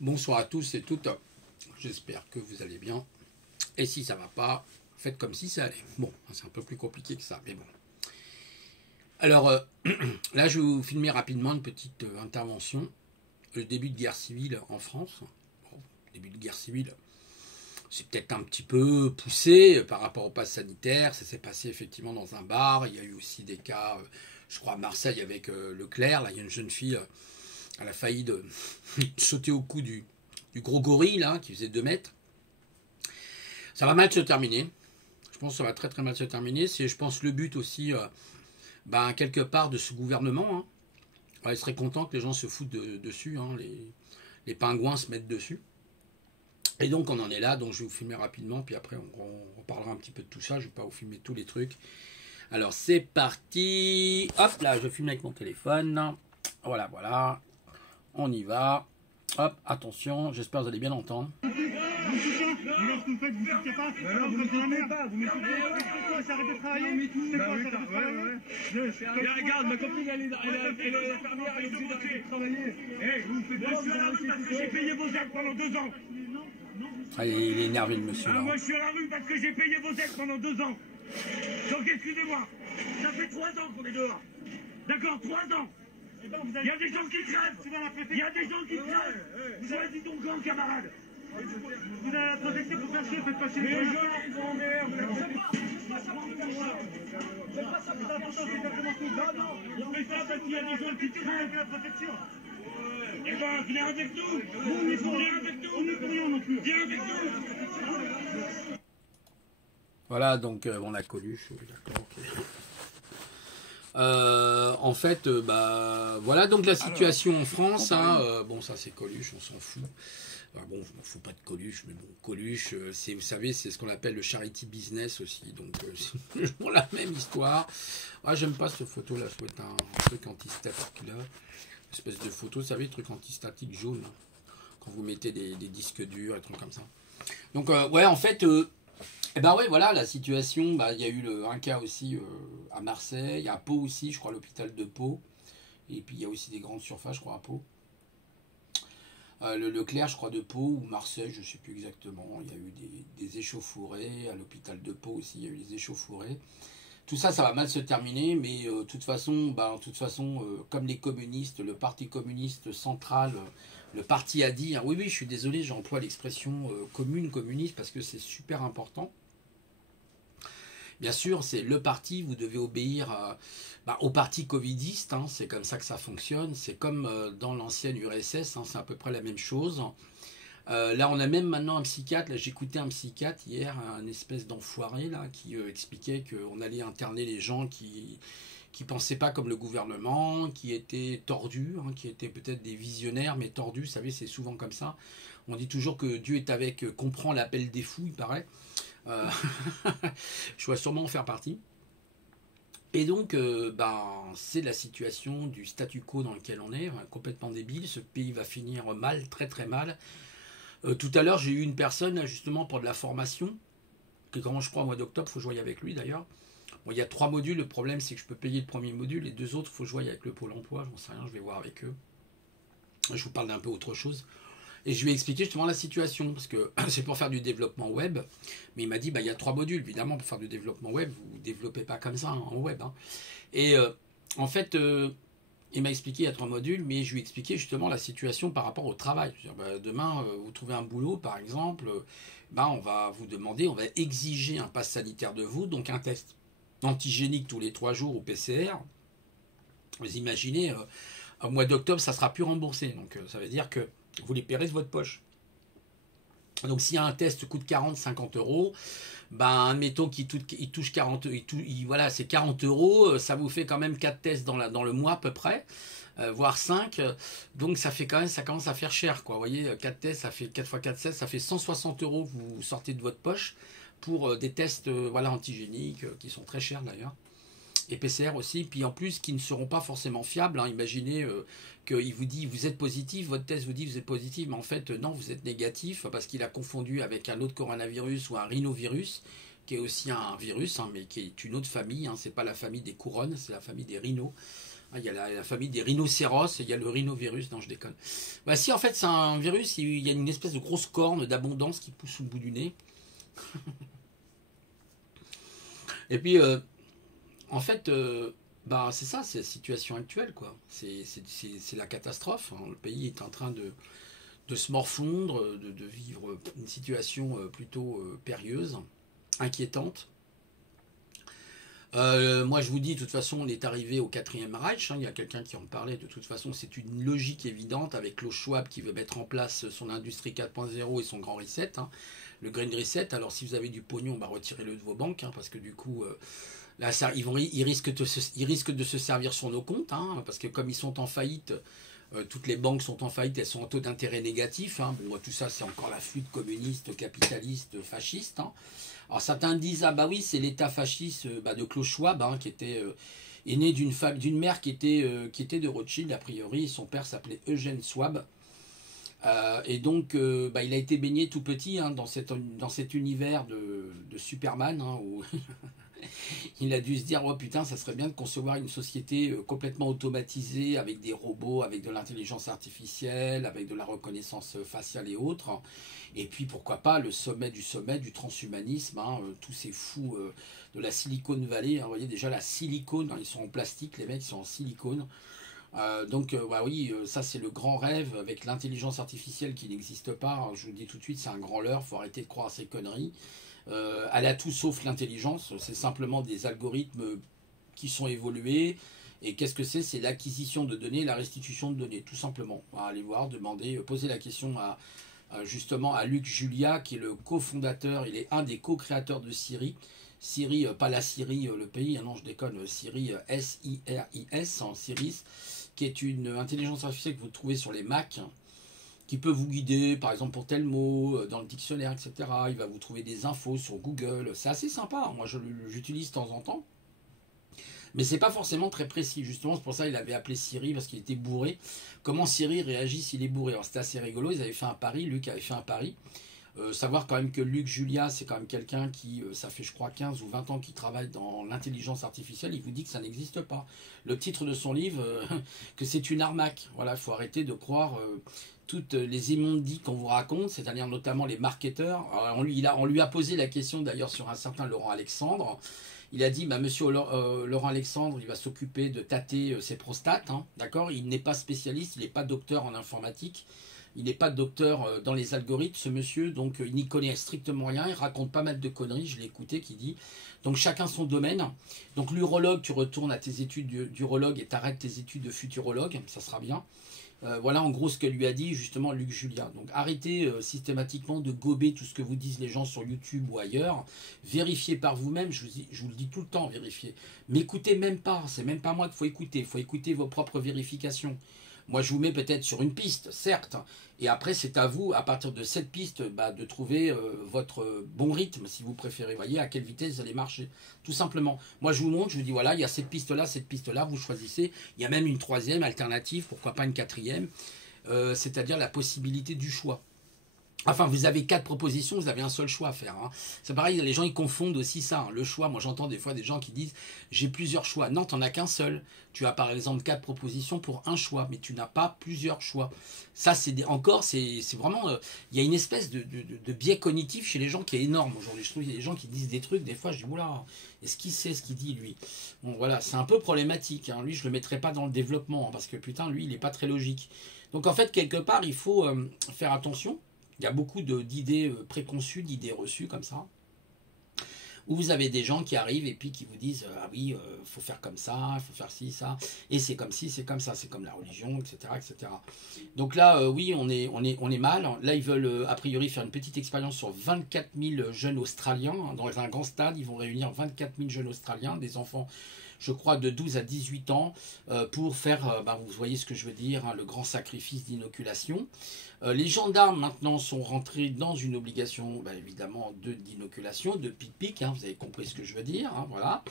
Bonsoir à tous et toutes. J'espère que vous allez bien. Et si ça va pas, faites comme si ça allait. Bon, c'est un peu plus compliqué que ça, mais bon. Alors, là, je vais vous filmer rapidement une petite intervention. Le début de guerre civile en France. Bon, début de guerre civile, c'est peut-être un petit peu poussé par rapport au pass sanitaire. Ça s'est passé effectivement dans un bar. Il y a eu aussi des cas, je crois, à Marseille avec Leclerc. Là, il y a une jeune fille, elle a failli de sauter au cou du gros gorille, là, qui faisait 2 mètres. Ça va mal se terminer. Je pense que ça va très très mal se terminer. C'est, je pense, le but aussi, quelque part, de ce gouvernement. Hein. Alors, il serait content que les gens se foutent dessus. Hein. Les pingouins se mettent dessus. Et donc, on en est là. Donc, je vais vous filmer rapidement. Puis après, on reparlera un petit peu de tout ça. Je ne vais pas vous filmer tous les trucs. Alors, c'est parti. Hop, là, je filme avec mon téléphone. Voilà, voilà. On y va. Hop, attention. J'espère que vous allez bien entendre. Alors ce que vous faites, vous ne foutez pas. Alors vous me foutez pas, vous me foutez pas. C'est quoi, c'est arrêter de travailler? C'est quoi, c'est arrêter de travailler? Regarde, ma copine, elle est infirmière, elle est obligée d'arrêter de travailler. Eh, vous me faites pas, je suis à la rue parce que j'ai payé vos aides pendant 2 ans. Ah, il est énervé le monsieur là. Moi je suis à la rue parce que j'ai payé vos aides pendant 2 ans. Donc excusez-moi, ça fait 3 ans qu'on est dehors. D'accord, 3 ans. Il y a des gens qui crèvent. Il y a des gens qui crèvent. Choisis ton camp, camarade. Vous avez la protection pour faire chier, faites pas chier les gens. Les gens, merde. C'est pas ça pour faire chier. C'est pas ça pour faire chier. C'est exactement tout. Non. Mais ça, parce qu'il y a des gens qui crèvent avec la protection. Eh ben, viens avec nous. Viens avec nous. On n'est pour rien non plus. Viens avec nous. Voilà, donc on a Coluche, d'accord, ok. En fait, voilà donc la situation en France. Hein, bon, ça c'est Coluche, on s'en fout. Bon, je m'en fous pas de Coluche, mais bon, Coluche, c'est, vous savez, c'est ce qu'on appelle le charity business aussi. Donc, c'est toujours la même histoire. Ah, j'aime pas cette photo-là, je dois être un truc antistatique là. Une espèce de photo, vous savez, truc antistatique jaune. Là, quand vous mettez des disques durs et trucs comme ça. Donc, ouais, en fait. Ouais, voilà, la situation, il y a eu un cas aussi à Marseille, à Pau aussi, je crois, l'hôpital de Pau. Et puis il y a aussi des grandes surfaces, je crois, à Pau. Le Leclerc, je crois, de Pau, ou Marseille, je ne sais plus exactement. Il y a eu des échauffourées, à l'hôpital de Pau aussi, il y a eu des échauffourées. Tout ça, ça va mal se terminer, mais de toute façon, comme les communistes, le parti communiste central, le parti a dit, hein, oui, je suis désolé, j'emploie l'expression communiste, parce que c'est super important. Bien sûr, c'est le parti, vous devez obéir au parti covidiste, hein, c'est comme ça que ça fonctionne. C'est comme dans l'ancienne URSS, hein, c'est à peu près la même chose. Là, on a même maintenant un psychiatre. Là, j'écoutais un psychiatre hier, un espèce d'enfoiré là, qui expliquait qu'on allait interner les gens qui pensaient pas comme le gouvernement, qui étaient tordus, hein, qui étaient peut-être des visionnaires, mais tordus. Vous savez, c'est souvent comme ça. On dit toujours que Dieu est avec, comprend l'appel des fous, il paraît. Je dois sûrement en faire partie. Et donc, c'est la situation du statu quo dans lequel on est, complètement débile. Ce pays va finir mal, très très mal. Tout à l'heure, j'ai eu une personne, là, justement, pour de la formation, qui commence, je crois, au mois d'octobre. Il faut jouer avec lui, d'ailleurs. Bon, il y a 3 modules. Le problème, c'est que je peux payer le premier module. Les 2 autres, il faut jouer avec le Pôle emploi. J'en sais rien, je vais voir avec eux. Je vous parle d'un peu autre chose. Et je lui ai expliqué justement la situation, parce que c'est pour faire du développement web. Mais il m'a dit, il y a 3 modules. Évidemment, pour faire du développement web, vous ne développez pas comme ça en web. Hein. Et en fait, il m'a expliqué, il y a 3 modules, mais je lui ai expliqué justement la situation par rapport au travail. Demain, vous trouvez un boulot, par exemple, on va vous demander, on va exiger un pass sanitaire de vous, donc un test antigénique tous les 3 jours au PCR. Vous imaginez, au mois d'octobre, ça ne sera plus remboursé. Donc ça veut dire que vous les paierez de votre poche. Donc si un test coûte 40-50 euros, admettons qu'il touche 40, voilà, c'est 40 euros, ça vous fait quand même 4 tests dans le mois à peu près, voire 5, donc ça fait quand même, ça commence à faire cher, quoi. Vous voyez, 4 tests, ça fait 4 x 4, 16, ça fait 160 euros que vous sortez de votre poche pour des tests antigéniques, qui sont très chers d'ailleurs. Et PCR aussi, puis en plus qui ne seront pas forcément fiables. Hein. Imaginez qu'il vous dit vous êtes positif, votre test vous dit vous êtes positif, mais en fait non, vous êtes négatif parce qu'il a confondu avec un autre coronavirus ou un rhinovirus, qui est aussi un virus, hein, mais qui est une autre famille. Hein. C'est pas la famille des couronnes, c'est la famille des rhinos. Ah, il y a la famille des rhinocéros et il y a le rhinovirus. Non, je déconne. Bah si, en fait, c'est un virus, il y a une espèce de grosse corne d'abondance qui pousse au bout du nez. Et puis, en fait, bah, c'est ça, c'est la situation actuelle, quoi. C'est la catastrophe, hein. Le pays est en train de se morfondre, de vivre une situation plutôt périlleuse, inquiétante. Moi, je vous dis, de toute façon, on est arrivé au quatrième Reich, hein. Il y a quelqu'un qui en parlait. De toute façon, c'est une logique évidente avec Klaus Schwab qui veut mettre en place son industrie 4.0 et son grand reset, hein, le Green Reset. Alors, si vous avez du pognon, bah, retirez-le de vos banques, hein, parce que du coup, là, ça, ils risquent de se servir sur nos comptes, hein, parce que comme ils sont en faillite, toutes les banques sont en faillite, elles sont en taux d'intérêt négatif, hein. Bon, tout ça, c'est encore la flûte communiste, capitaliste, fasciste, hein. Alors certains disent, ah bah oui, c'est l'État fasciste de Klaus Schwab, hein, qui était est né d'une mère qui était de Rothschild, a priori. Son père s'appelait Eugène Schwab. Et donc, il a été baigné tout petit, hein, dans cet univers de Superman, hein, où il a dû se dire, oh putain, ça serait bien de concevoir une société complètement automatisée, avec des robots, avec de l'intelligence artificielle, avec de la reconnaissance faciale et autres. Et puis, pourquoi pas, le sommet du transhumanisme, hein, tous ces fous de la Silicon Valley. Hein, vous voyez déjà la silicone, hein, ils sont en plastique, les mecs, ils sont en silicone. Bah oui, ça c'est le grand rêve avec l'intelligence artificielle qui n'existe pas. Hein, je vous le dis tout de suite, c'est un grand leurre, faut arrêter de croire à ces conneries. Elle a tout sauf l'intelligence, c'est simplement des algorithmes qui sont évolués. Et qu'est-ce que c'est? C'est l'acquisition de données, la restitution de données, tout simplement. Allez voir, demander, poser la question justement à Luc Julia, qui est le cofondateur, il est un des co-créateurs de Siri. Siri, pas la Syrie, le pays, non je déconne, Siri, S-I-R-I-S, en Siris, qui est une intelligence artificielle que vous trouvez sur les Mac, qui peut vous guider, par exemple pour tel mot, dans le dictionnaire, etc. Il va vous trouver des infos sur Google. C'est assez sympa, moi j'utilise de temps en temps. Mais c'est pas forcément très précis, justement, c'est pour ça qu'il avait appelé Siri, parce qu'il était bourré. Comment Siri réagit s'il est bourré? Alors c'était assez rigolo, ils avaient fait un pari, Luc avait fait un pari. Savoir quand même que Luc Julia, c'est quand même quelqu'un qui, ça fait je crois 15 ou 20 ans qu'il travaille dans l'intelligence artificielle, il vous dit que ça n'existe pas. Le titre de son livre, que c'est une arnaque. Voilà, il faut arrêter de croire toutes les immondies qu'on vous raconte, c'est-à-dire notamment les marketeurs. Alors, on lui a posé la question d'ailleurs sur un certain Laurent Alexandre. Il a dit, bah, monsieur Laurent Alexandre, il va s'occuper de tâter ses prostates, hein, d'accord? Il n'est pas spécialiste, il n'est pas docteur en informatique. Il n'est pas docteur dans les algorithmes, ce monsieur, donc il n'y connaît strictement rien, il raconte pas mal de conneries, je l'ai écouté, qui dit, donc chacun son domaine. Donc l'urologue, tu retournes à tes études d'urologue et t'arrêtes tes études de futurologue, ça sera bien. Voilà en gros ce que lui a dit justement Luc Julia. Donc arrêtez systématiquement de gober tout ce que vous disent les gens sur YouTube ou ailleurs. Vérifiez par vous-même, je vous le dis tout le temps, vérifiez. Mais écoutez même pas, c'est même pas moi qu'il faut écouter vos propres vérifications. Moi, je vous mets peut-être sur une piste, certes, et après, c'est à vous, à partir de cette piste, de trouver votre bon rythme, si vous préférez. Vous voyez à quelle vitesse vous allez marcher, tout simplement. Moi, je vous montre, je vous dis, voilà, il y a cette piste-là, vous choisissez. Il y a même une troisième alternative, pourquoi pas une quatrième, c'est-à-dire la possibilité du choix. Enfin, vous avez 4 propositions, vous avez un seul choix à faire, hein. C'est pareil, les gens ils confondent aussi ça, hein, le choix. Moi j'entends des fois des gens qui disent j'ai plusieurs choix. Non, tu n'en as qu'un seul. Tu as par exemple 4 propositions pour un choix, mais tu n'as pas plusieurs choix. Ça c'est vraiment, il y a une espèce de biais cognitif chez les gens qui est énorme aujourd'hui. Je trouve qu'il y a des gens qui disent des trucs, des fois je dis oula, est-ce qu'il sait ce qu'il dit lui? Bon voilà, c'est un peu problématique, hein. Lui je le mettrai pas dans le développement, hein, parce que putain lui il est pas très logique. Donc en fait quelque part il faut faire attention. Il y a beaucoup d'idées préconçues, d'idées reçues comme ça, où vous avez des gens qui arrivent et puis qui vous disent ah oui, faut faire comme ça, il faut faire ci, ça, et c'est comme ci, c'est comme ça, c'est comme la religion, etc. etc. Donc là, oui, on est mal. Là, ils veulent a priori faire une petite expérience sur 24 000 jeunes Australiens. Dans un grand stade, ils vont réunir 24 000 jeunes Australiens, des enfants, je crois, de 12 à 18 ans, pour faire, vous voyez ce que je veux dire, hein, le grand sacrifice d'inoculation. Les gendarmes maintenant sont rentrés dans une obligation, évidemment, d'inoculation, de pic-pic, hein, vous avez compris ce que je veux dire, hein, voilà.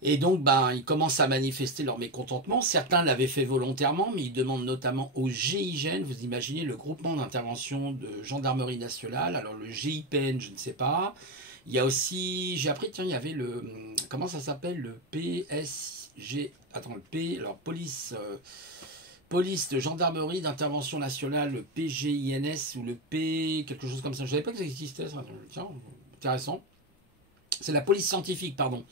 Et donc, ils commencent à manifester leur mécontentement. Certains l'avaient fait volontairement, mais ils demandent notamment au GIGN, vous imaginez le groupement d'intervention de gendarmerie nationale, alors le GIPN, je ne sais pas. Il y a aussi, j'ai appris, tiens, il y avait comment ça s'appelle, le Attends, le P, alors police de gendarmerie d'intervention nationale, le PGINS ou le P, quelque chose comme ça. Je savais pas que ça existait, ça. Tiens, intéressant. C'est la police scientifique, pardon.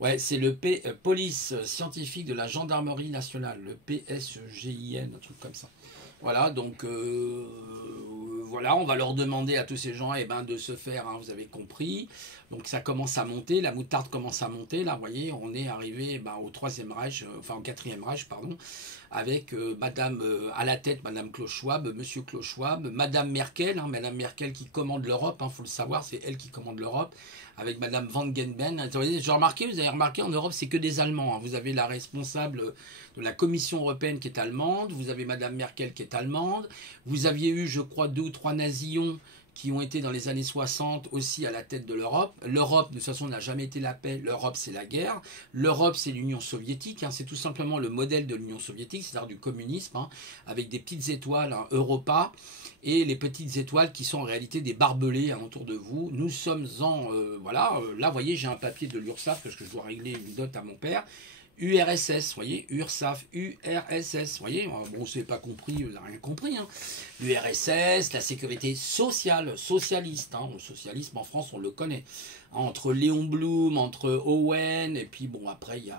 Ouais, c'est le police scientifique de la gendarmerie nationale, le PSGIN, un truc comme ça. Voilà, donc voilà, on va leur demander à tous ces gens de se faire, hein, vous avez compris. Donc ça commence à monter, la moutarde commence à monter. Là, vous voyez, on est arrivé au Troisième Reich, enfin au Quatrième Reich, pardon, avec Madame à la tête, Madame Klaus Schwab, Monsieur Klaus Schwab, Madame Merkel, hein, Madame Merkel qui commande l'Europe, il faut le savoir, c'est elle qui commande l'Europe, avec Madame Van Genben. Vous avez remarqué en Europe, c'est que des Allemands. Hein. Vous avez la responsable de la Commission européenne qui est allemande, vous avez Madame Merkel qui est allemande, vous aviez eu, je crois, 2 ou 3 nazillons qui ont été dans les années 60 aussi à la tête de l'Europe. L'Europe, de toute façon, n'a jamais été la paix. L'Europe, c'est la guerre. L'Europe, c'est l'Union soviétique. Hein. C'est tout simplement le modèle de l'Union soviétique, c'est-à-dire du communisme, hein, avec des petites étoiles, hein, Europa, et les petites étoiles qui sont en réalité des barbelés, hein, autour de vous. Nous sommes en... voilà, là, vous voyez, j'ai un papier de l'URSSAF parce que je dois régler une dot à mon père. URSS, vous voyez, URSAF, URSS, vous voyez, bon, vous n'avez pas compris, vous n'avez rien compris, hein. L'URSS, la sécurité sociale, socialiste, hein. Le socialisme en France, on le connaît, hein, entre Léon Blum, entre Owen, et puis bon, après, il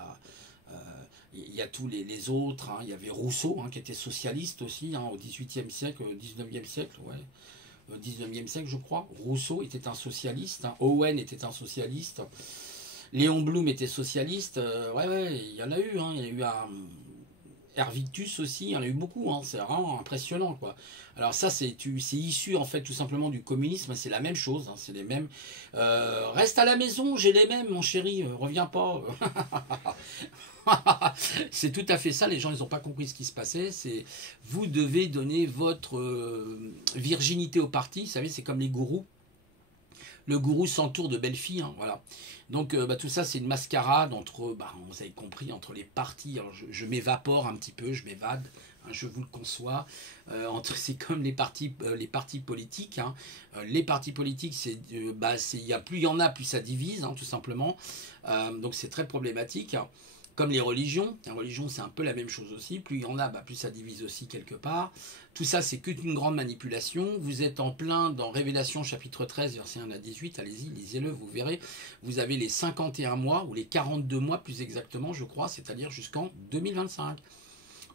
y a tous les autres, hein. Il y avait Rousseau, hein, qui était socialiste aussi, hein, au XVIIIe siècle, au XIXe siècle, ouais, au XIXe siècle, je crois. Rousseau était un socialiste, hein. Owen était un socialiste. Léon Blum était socialiste, ouais, il y en a eu, hein, il y a eu un Hervitus aussi, il y en a eu beaucoup, hein, c'est vraiment impressionnant, quoi. Alors ça, c'est issu, en fait, tout simplement du communisme, c'est la même chose, hein, c'est les mêmes. Reste à la maison, j'ai les mêmes, mon chéri, reviens pas. C'est tout à fait ça, les gens, ils n'ont pas compris ce qui se passait, c'est vous devez donner votre virginité au parti, vous savez, c'est comme les gourous. Le gourou s'entoure de belles filles, hein, voilà. Donc tout ça, c'est une mascarade entre, vous avez compris, entre les partis. Alors, je m'évapore un petit peu, je m'évade, hein, je vous le conçois. C'est comme les partis politiques. Hein. Les partis politiques, plus il y en a, plus ça divise, hein, tout simplement. Donc c'est très problématique. Hein. Comme les religions c'est un peu la même chose aussi. Plus il y en a, plus ça divise aussi quelque part. Tout ça, c'est qu'une grande manipulation. Vous êtes en plein dans Révélation chapitre 13, verset 1 à 18. Allez-y, lisez-le, vous verrez. Vous avez les 51 mois, ou les 42 mois plus exactement, je crois, c'est-à-dire jusqu'en 2025.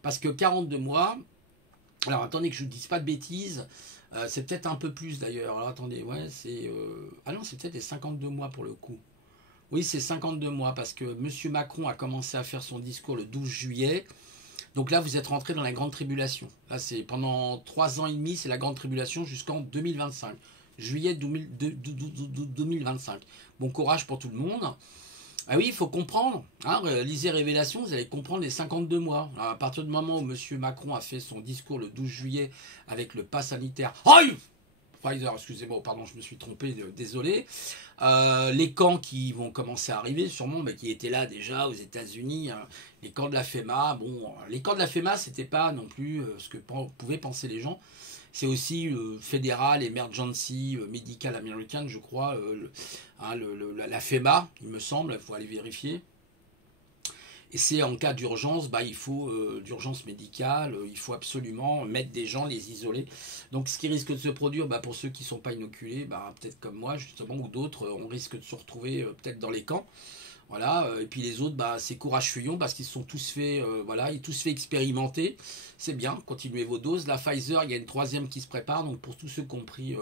Parce que 42 mois... Alors, attendez que je ne dise pas de bêtises. C'est peut-être un peu plus, d'ailleurs. Alors, attendez, ouais, c'est... Ah non, c'est peut-être les 52 mois pour le coup. Oui, c'est 52 mois parce que M. Macron a commencé à faire son discours le 12 juillet. Donc là, vous êtes rentré dans la grande tribulation. Là, c'est pendant 3 ans et demi, c'est la grande tribulation jusqu'en 2025. Juillet 2025. Bon courage pour tout le monde. Ah oui, il faut comprendre. Hein, lisez Révélation, vous allez comprendre les 52 mois. Alors, à partir du moment où M. Macron a fait son discours le 12 juillet avec le pass sanitaire... Aïe ! Pfizer, excusez-moi, pardon, je me suis trompé, désolé. Les camps qui vont commencer à arriver, sûrement, mais qui étaient là déjà aux États-Unis, hein, les camps de la FEMA. Bon, les camps de la FEMA, c'était pas non plus ce que pouvaient penser les gens. C'est aussi Federal Emergency Medical American, je crois, la FEMA, il me semble, il faut aller vérifier. Et c'est en cas d'urgence, il faut d'urgence médicale, il faut absolument mettre des gens, les isoler. Donc ce qui risque de se produire, pour ceux qui ne sont pas inoculés, peut-être comme moi justement, ou d'autres, on risque de se retrouver peut-être dans les camps. Voilà, et puis les autres, c'est courage fuyons parce qu'ils sont tous faits, ils tous fait expérimenter. C'est bien, continuez vos doses. La Pfizer, il y a une 3e qui se prépare, donc pour tous ceux qui ont pris...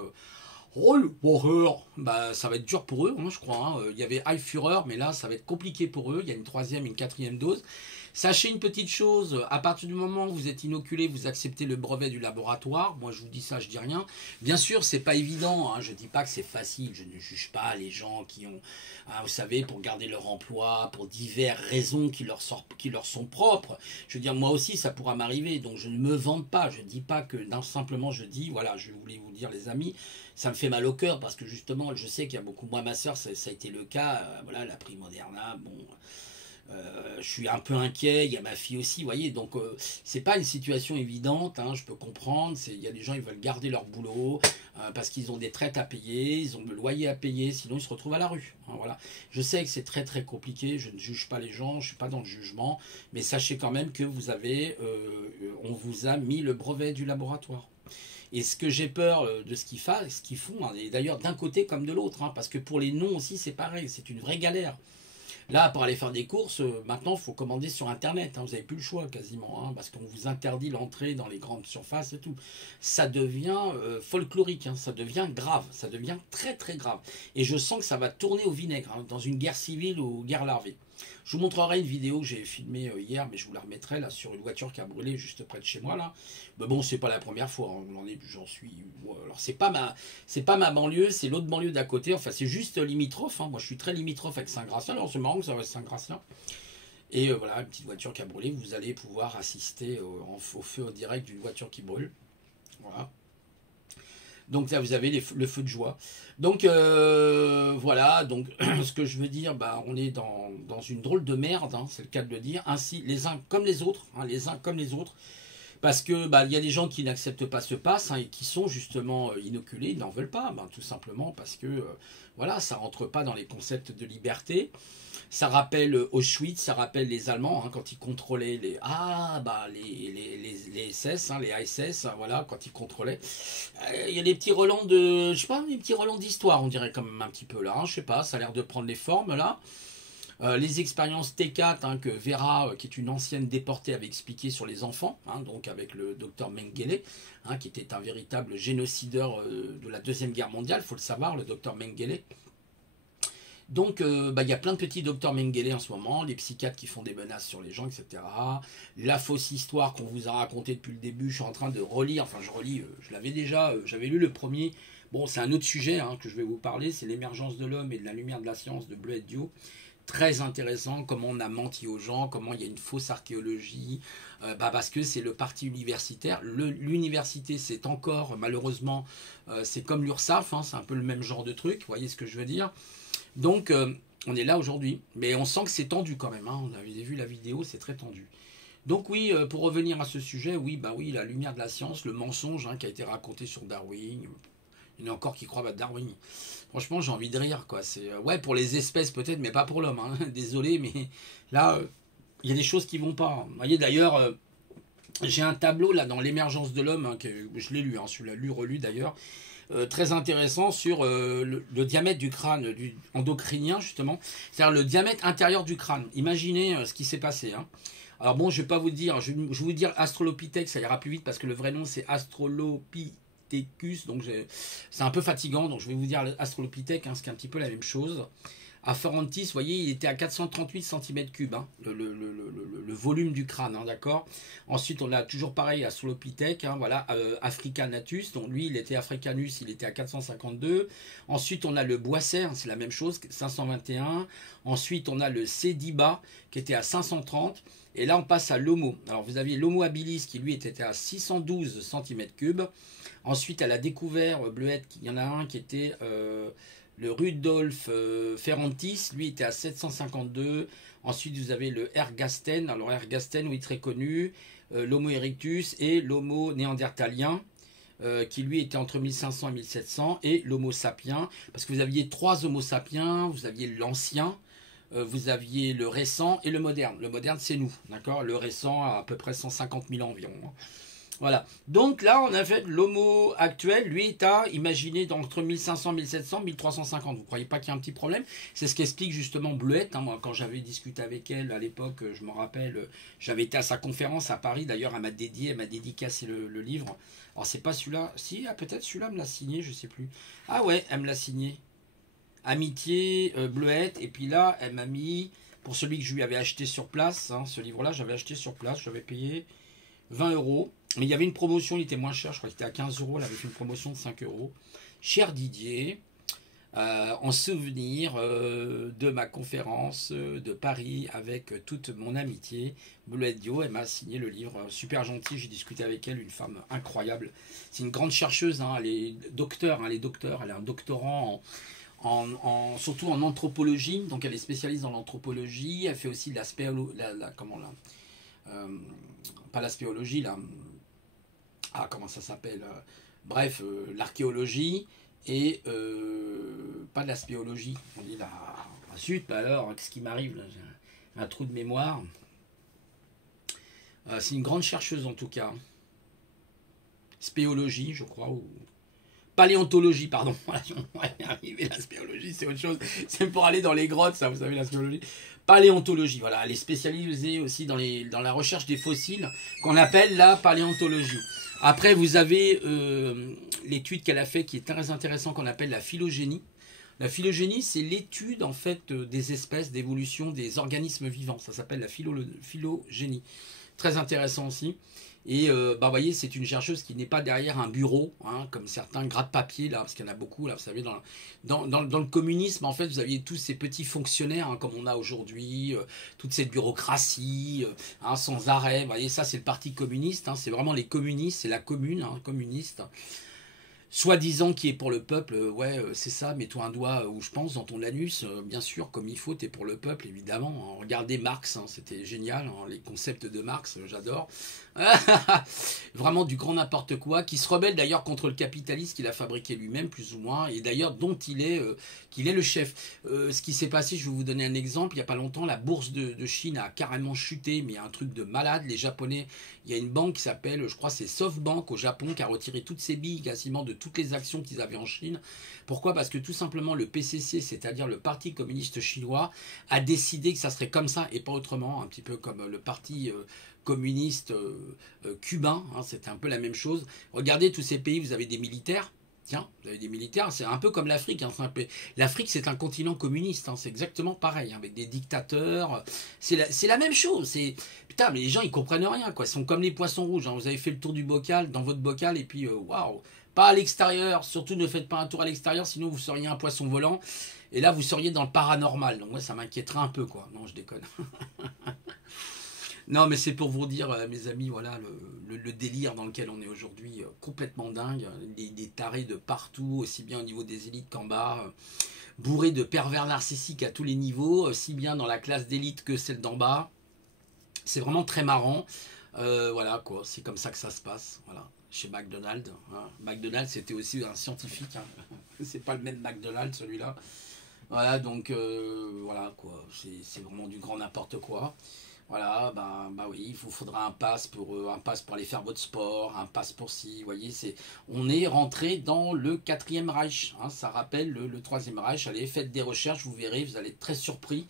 ça va être dur pour eux, hein, je crois. Hein. Il y avait High Führer, mais là, ça va être compliqué pour eux. Il y a une 3e et une 4e dose. Sachez une petite chose, à partir du moment où vous êtes inoculé, vous acceptez le brevet du laboratoire. Moi, je vous dis ça, je dis rien. Bien sûr, c'est pas évident. Hein. Je dis pas que c'est facile. Je ne juge pas les gens qui ont, vous savez, pour garder leur emploi, pour diverses raisons qui leur sont propres. Je veux dire, moi aussi, ça pourra m'arriver. Donc, je ne me vante pas. Je ne dis pas que, non, simplement, je dis, voilà, je voulais vous dire, les amis, ça me fait mal au cœur parce que justement, je sais qu'il y a beaucoup, moi, ma soeur, ça a été le cas. Voilà, elle a pris Moderna, bon... Je suis un peu inquiet, il y a ma fille aussi, vous voyez, donc c'est pas une situation évidente, hein, je peux comprendre, il y a des gens, ils veulent garder leur boulot, parce qu'ils ont des traites à payer, ils ont le loyer à payer, sinon ils se retrouvent à la rue, hein, voilà. Je sais que c'est très très compliqué, je ne juge pas les gens, je suis pas dans le jugement, mais sachez quand même que vous avez, on vous a mis le brevet du laboratoire. Et ce que j'ai peur de ce qu'ils font, hein, et d'ailleurs d'un côté comme de l'autre, hein, parce que pour les noms aussi c'est pareil, c'est une vraie galère. Là, pour aller faire des courses, maintenant, il faut commander sur Internet. Hein, vous n'avez plus le choix quasiment, hein, parce qu'on vous interdit l'entrée dans les grandes surfaces et tout. Ça devient folklorique, hein, ça devient grave, ça devient très très grave. Et je sens que ça va tourner au vinaigre, hein, dans une guerre civile ou guerre larvée. Je vous montrerai une vidéo que j'ai filmée hier, mais je vous la remettrai là sur une voiture qui a brûlé juste près de chez moi là. Mais bon, c'est pas la première fois, hein, j'en suis. Alors c'est pas ma banlieue, c'est l'autre banlieue d'à côté. Enfin, c'est juste limitrophe. Hein. Moi, je suis très limitrophe avec Saint-Gratien. Alors c'est marrant que ça reste Saint-Gratien. Et voilà, une petite voiture qui a brûlé. Vous allez pouvoir assister au feu au direct d'une voiture qui brûle. Voilà. Donc là, vous avez le feu de joie. Donc voilà, donc ce que je veux dire, bah, on est dans une drôle de merde, hein, c'est le cas de le dire, ainsi les uns comme les autres, hein, les uns comme les autres, parce que bah, y a des gens qui n'acceptent pas ce pass, hein, et qui sont justement inoculés, ils n'en veulent pas, bah, tout simplement parce que voilà, ça rentre pas dans les concepts de liberté. Ça rappelle Auschwitz, ça rappelle les Allemands, hein, quand ils contrôlaient les SS, hein, les ASS, hein, voilà, quand ils contrôlaient. Il y a des petits relents de, je sais pas, des petits relents d'histoire, on dirait quand même un petit peu là, hein, je sais pas, ça a l'air de prendre les formes là. Les expériences T4, hein, que Vera, qui est une ancienne déportée, avait expliqué sur les enfants, hein, donc avec le docteur Mengele, hein, qui était un véritable génocideur de la Deuxième Guerre mondiale, il faut le savoir, le docteur Mengele. Donc, y a plein de petits docteurs Mengele en ce moment, les psychiatres qui font des menaces sur les gens, etc. La fausse histoire qu'on vous a racontée depuis le début, je suis en train de relire, enfin je relis, je l'avais déjà, j'avais lu le premier. Bon, c'est un autre sujet, hein, que je vais vous parler, c'est l'émergence de l'homme et de la lumière de la science de Bleuet Dio. Très intéressant, comment on a menti aux gens, comment il y a une fausse archéologie, parce que c'est le parti universitaire. L'université, c'est encore, malheureusement, c'est comme l'URSSAF, hein, c'est un peu le même genre de truc, vous voyez ce que je veux dire. Donc, on est là aujourd'hui, mais on sent que c'est tendu quand même, hein. On avait vu la vidéo, c'est très tendu. Donc oui, pour revenir à ce sujet, oui, la lumière de la science, le mensonge, hein, qui a été raconté sur Darwin. Il y en a encore qui croient à Darwin. Franchement, j'ai envie de rire, quoi. C'est ouais, pour les espèces peut-être, mais pas pour l'homme, hein. Désolé, mais là, il y a des choses qui vont pas. Vous voyez, d'ailleurs, j'ai un tableau là dans l'émergence de l'homme, hein, que je l'ai lu, hein, je l'ai lu, relu d'ailleurs. Très intéressant sur le diamètre du crâne du endocrinien, justement, c'est-à-dire le diamètre intérieur du crâne. Imaginez ce qui s'est passé, hein. Alors bon, je vais pas vous dire, je vais vous dire Australopithèque, ça ira plus vite parce que le vrai nom c'est Australopithecus, donc c'est un peu fatigant, donc je vais vous dire Australopithèque, hein, ce qui est un petit peu la même chose. Afarantis, vous voyez, il était à 438 cm3, hein, le volume du crâne, hein, d'accord. Ensuite, on a toujours pareil à Australopithèque, hein, voilà, Africanatus, donc lui, il était Africanus, il était à 452. Ensuite, on a le Boisset, hein, c'est la même chose, 521. Ensuite, on a le Sediba, qui était à 530. Et là, on passe à l'Homo. Alors, vous aviez l'Homo habilis, qui lui était à 612 cm3. Ensuite, elle a découvert, Bleuet, il y en a un qui était... le Rudolf Ferrantis, lui était à 752. Ensuite, vous avez le Ergasten. Alors, Ergasten, oui, très connu. L'Homo erectus et l'Homo néandertalien, qui lui était entre 1500 et 1700. Et l'Homo sapiens. Parce que vous aviez 3 Homo sapiens. Vous aviez l'ancien, vous aviez le récent et le moderne. Le moderne, c'est nous, d'accord. Le récent a à peu près 150 000 ans environ. Voilà. Donc là, on a fait l'homo actuel, lui est à, imaginez, entre 1500, 1700, 1350. Vous ne croyez pas qu'il y a un petit problème? C'est ce qu'explique justement Bleuet, hein. Moi, quand j'avais discuté avec elle à l'époque, je me rappelle, j'avais été à sa conférence à Paris. D'ailleurs, elle m'a dédicacé le livre. Alors, c'est pas celui-là. Si, peut-être celui-là me l'a signé, je sais plus. Ah ouais, elle me l'a signé. Amitié, Bleuet. Et puis là, elle m'a mis, pour celui que je lui avais acheté sur place, hein, ce livre-là, j'avais acheté sur place, j'avais payé 20 €. Mais il y avait une promotion, il était moins cher, je crois qu'il était à 15 €, elle avait fait une promotion de 5 €. Cher Didier, en souvenir de ma conférence de Paris avec toute mon amitié, Bleuet Dio, elle m'a signé le livre, super gentil, j'ai discuté avec elle, une femme incroyable. C'est une grande chercheuse, hein, elle est docteur, hein, elle est un doctorant surtout en anthropologie. Donc elle est spécialiste dans l'anthropologie. Elle fait aussi de la pas la spéologie, là. Ah, comment ça s'appelle, bref, l'archéologie et pas de la spéologie. On dit là, ah, zut, bah alors, qu'est-ce qui m'arrive là? J'ai un trou de mémoire. C'est une grande chercheuse en tout cas. Spéologie, je crois, ou paléontologie, pardon. On va y arriver, la spéologie, c'est autre chose. C'est pour aller dans les grottes, ça, vous savez, la spéologie. Paléontologie, voilà, elle est spécialisée aussi dans la recherche des fossiles, qu'on appelle la paléontologie. Après, vous avez l'étude qu'elle a fait, qui est très intéressante, qu'on appelle la phylogénie. La phylogénie, c'est l'étude, en fait, des espèces, d'évolution des organismes vivants. Ça s'appelle la phylogénie. Très intéressant aussi. Et vous voyez, c'est une chercheuse qui n'est pas derrière un bureau, hein, comme certains gratte-papier, là, parce qu'il y en a beaucoup, là, vous savez, dans le communisme, en fait, vous aviez tous ces petits fonctionnaires, hein, comme on a aujourd'hui, toute cette bureaucratie, hein, sans arrêt. Vous voyez, ça, c'est le parti communiste, hein, c'est vraiment les communistes, c'est la commune, hein, communiste. Soi-disant qui est pour le peuple, ouais, c'est ça, mets-toi un doigt où je pense, dans ton anus, bien sûr, comme il faut, t'es pour le peuple, évidemment. Regardez Marx, hein, c'était génial, hein, les concepts de Marx, j'adore. Vraiment du grand n'importe quoi, qui se rebelle d'ailleurs contre le capitalisme qu'il a fabriqué lui-même, plus ou moins, et d'ailleurs dont qu'il est le chef. Ce qui s'est passé, je vais vous donner un exemple, il n'y a pas longtemps, la bourse de Chine a carrément chuté, mais un truc de malade, les Japonais, il y a une banque qui s'appelle, je crois c'est SoftBank au Japon, qui a retiré toutes ses billes quasiment de toutes les actions qu'ils avaient en Chine. Pourquoi? Parce que tout simplement le PCC, c'est-à-dire le Parti communiste chinois, a décidé que ça serait comme ça et pas autrement, un petit peu comme le parti communiste cubain, hein, c'était un peu la même chose. Regardez tous ces pays, vous avez des militaires. Tiens, vous avez des militaires, c'est un peu comme l'Afrique. Hein, l'Afrique, c'est un continent communiste, hein, c'est exactement pareil, hein, avec des dictateurs. C'est la même chose. Putain, mais les gens, ils comprennent rien, quoi. Ils sont comme les poissons rouges. Hein. Vous avez fait le tour du bocal, dans votre bocal, et puis, waouh, pas à l'extérieur. Surtout, ne faites pas un tour à l'extérieur, sinon vous seriez un poisson volant. Et là, vous seriez dans le paranormal. Donc, moi, ça m'inquiéterait un peu, quoi. Non, je déconne. Non, mais c'est pour vous dire, mes amis, voilà, le délire dans lequel on est aujourd'hui, complètement dingue. Des tarés de partout, aussi bien au niveau des élites qu'en bas, bourrés de pervers narcissiques à tous les niveaux, aussi bien dans la classe d'élite que celle d'en bas. C'est vraiment très marrant. Voilà, quoi, c'est comme ça que ça se passe, voilà, chez McDonald's. Hein. McDonald's, c'était aussi un scientifique, hein. C'est pas le même McDonald's, celui-là. Voilà, donc, voilà, quoi, c'est vraiment du grand n'importe quoi. Voilà, oui, il vous faudra un pass pour aller faire votre sport, un pass pour si, vous voyez, on est rentré dans le 4e Reich, hein, ça rappelle le 3e Reich. Allez, faites des recherches, vous verrez, vous allez être très surpris.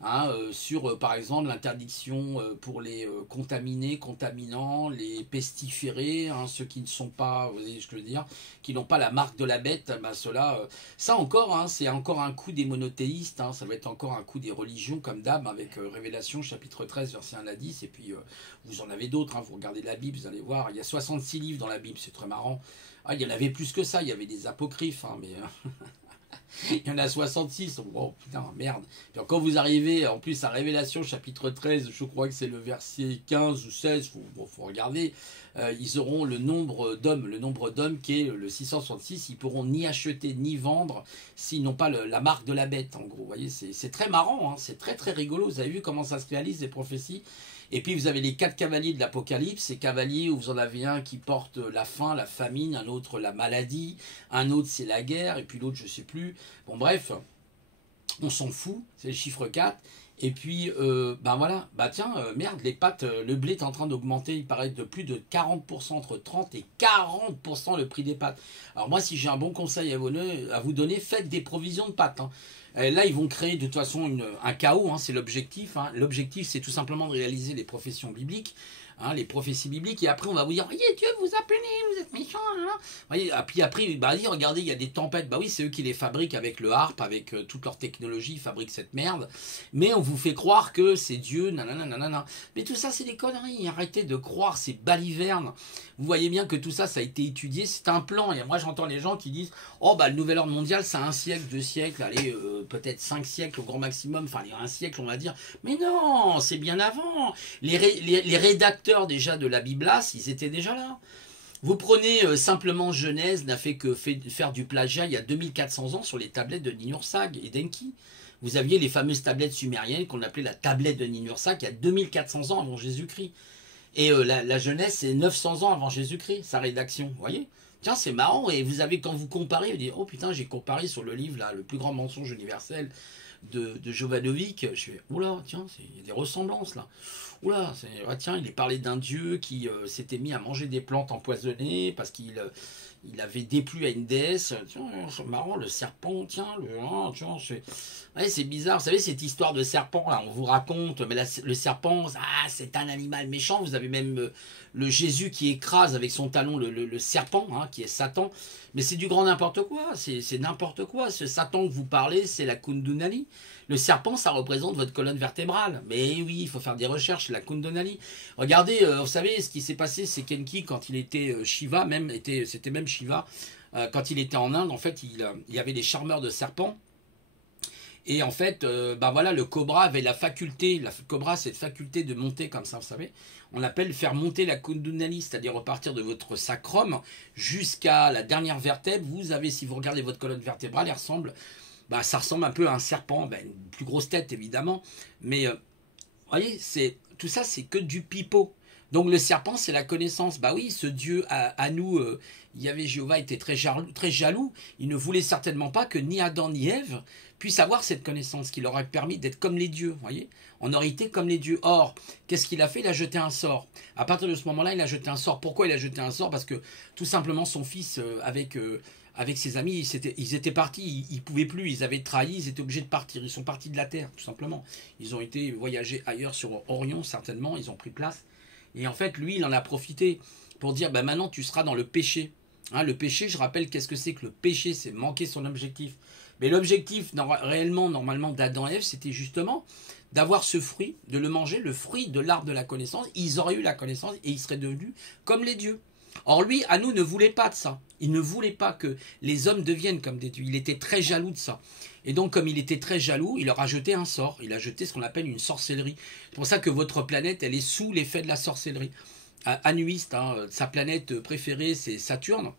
Hein, sur par exemple l'interdiction pour les contaminés, contaminants, les pestiférés, hein, ceux qui ne sont pas, vous voyez ce que je veux dire, qui n'ont pas la marque de la bête, ceux-là, ça encore, hein, c'est encore un coup des monothéistes, hein, ça va être encore un coup des religions comme d'hab, avec Révélation chapitre 13 verset 1 à 10, et puis vous en avez d'autres, hein, vous regardez la Bible, vous allez voir, il y a 66 livres dans la Bible, c'est très marrant. Ah, il y en avait plus que ça, il y avait des apocryphes, hein, mais... Il y en a 66, oh putain, merde. Puis quand vous arrivez en plus à Révélation chapitre 13, je crois que c'est le verset 15 ou 16, faut regarder, ils auront le nombre d'hommes qui est le 666, ils pourront ni acheter ni vendre s'ils n'ont pas la marque de la bête, en gros. Vous voyez, c'est très marrant, hein, c'est très très rigolo, vous avez vu comment ça se réalise, les prophéties. Et puis vous avez les 4 cavaliers de l'Apocalypse, ces cavaliers où vous en avez un qui porte la faim, la famine, un autre la maladie, un autre c'est la guerre, et puis l'autre je sais plus. Bon bref, on s'en fout, c'est le chiffre 4. Et puis, voilà, tiens, merde, les pâtes, le blé est en train d'augmenter, il paraît de plus de 40%, entre 30 et 40% le prix des pâtes. Alors moi, si j'ai un bon conseil à vous donner, faites des provisions de pâtes, hein. Là, ils vont créer de toute façon un chaos, hein, c'est l'objectif. Hein. L'objectif, c'est tout simplement de réaliser les professions bibliques, hein, les prophéties bibliques, et après, on va vous dire, voyez, Dieu vous a puni, vous êtes méchants. Hein. Voyez, puis après, regardez, il y a des tempêtes. Oui, c'est eux qui les fabriquent avec le harpe, avec toute leur technologie, ils fabriquent cette merde. Mais on vous fait croire que c'est Dieu, nanana. Mais tout ça, c'est des conneries. Arrêtez de croire, c'est balivernes. Vous voyez bien que tout ça, ça a été étudié, c'est un plan. Et moi, j'entends les gens qui disent, le nouvel ordre mondial, c'est 1 siècle, 2 siècles, allez, peut-être 5 siècles au grand maximum, enfin, 1 siècle, on va dire. Mais non, c'est bien avant. Les rédacteurs déjà de la Biblas, ils étaient déjà là. Vous prenez simplement Genèse n'a fait que faire du plagiat il y a 2400 ans sur les tablettes de Ninursag et d'Enki. Vous aviez les fameuses tablettes sumériennes qu'on appelait la tablette de Ninursag il y a 2400 ans avant Jésus-Christ. Et la Genèse, c'est 900 ans avant Jésus-Christ, sa rédaction. Vous voyez? Tiens, c'est marrant. Et vous avez, quand vous comparez, vous dites, oh putain, j'ai comparé sur le livre, là, le plus grand mensonge universel de Jovanovic. Je fais, oula, tiens, il y a des ressemblances là. Oula, tiens, il est parlé d'un dieu qui s'était mis à manger des plantes empoisonnées parce qu'il il avait déplu à une déesse. Tiens, c'est marrant, le serpent, tiens, ouais, c'est bizarre. Vous savez, cette histoire de serpent, là, on vous raconte, mais le serpent, c'est un animal méchant. Vous avez même le Jésus qui écrase avec son talon le serpent, hein, qui est Satan. Mais c'est du grand n'importe quoi. C'est n'importe quoi. Ce Satan que vous parlez, c'est la Kundalini. Le serpent, ça représente votre colonne vertébrale. Mais oui, il faut faire des recherches, la Kundalini. Regardez, vous savez, ce qui s'est passé, c'est qu'Enki, quand il était Shiva, c'était même Shiva, quand il était en Inde, en fait, il y avait des charmeurs de serpents. Et en fait, voilà, le cobra avait la faculté, cette faculté de monter comme ça, vous savez. On appelle faire monter la Kundalini, c'est-à-dire repartir de votre sacrum jusqu'à la dernière vertèbre. Vous avez, si vous regardez votre colonne vertébrale, elle ressemble... ça ressemble un peu à un serpent, une plus grosse tête évidemment, mais vous voyez, tout ça c'est que du pipeau. Donc le serpent c'est la connaissance. Bah oui, ce Dieu à nous, Yahvé Jéhovah était très jaloux, il ne voulait certainement pas que ni Adam ni Ève puissent avoir cette connaissance qui leur aurait permis d'être comme les dieux, vous voyez. On aurait été comme les dieux. Or, qu'est-ce qu'il a fait? Il a jeté un sort. À partir de ce moment-là, il a jeté un sort. Pourquoi il a jeté un sort? Parce que tout simplement son fils avec ses amis, ils étaient partis, ils ne pouvaient plus, ils avaient trahi, ils étaient obligés de partir, ils sont partis de la terre, tout simplement. Ils ont été voyager ailleurs sur Orion, certainement, ils ont pris place. Et en fait, lui, il en a profité pour dire, maintenant, tu seras dans le péché. Hein, le péché, je rappelle, qu'est-ce que c'est que le péché? C'est manquer son objectif. Mais l'objectif, réellement, normalement, d'Adam et Ève, c'était justement d'avoir ce fruit, de le manger, le fruit de l'arbre de la connaissance. Ils auraient eu la connaissance et ils seraient devenus comme les dieux. Or lui, à nous, ne voulait pas de ça. Il ne voulait pas que les hommes deviennent comme des dieux. Il était très jaloux de ça. Et donc, comme il était très jaloux, il leur a jeté un sort. Il a jeté ce qu'on appelle une sorcellerie. C'est pour ça que votre planète, elle est sous l'effet de la sorcellerie. Anuiste, sa planète préférée, c'est Saturne.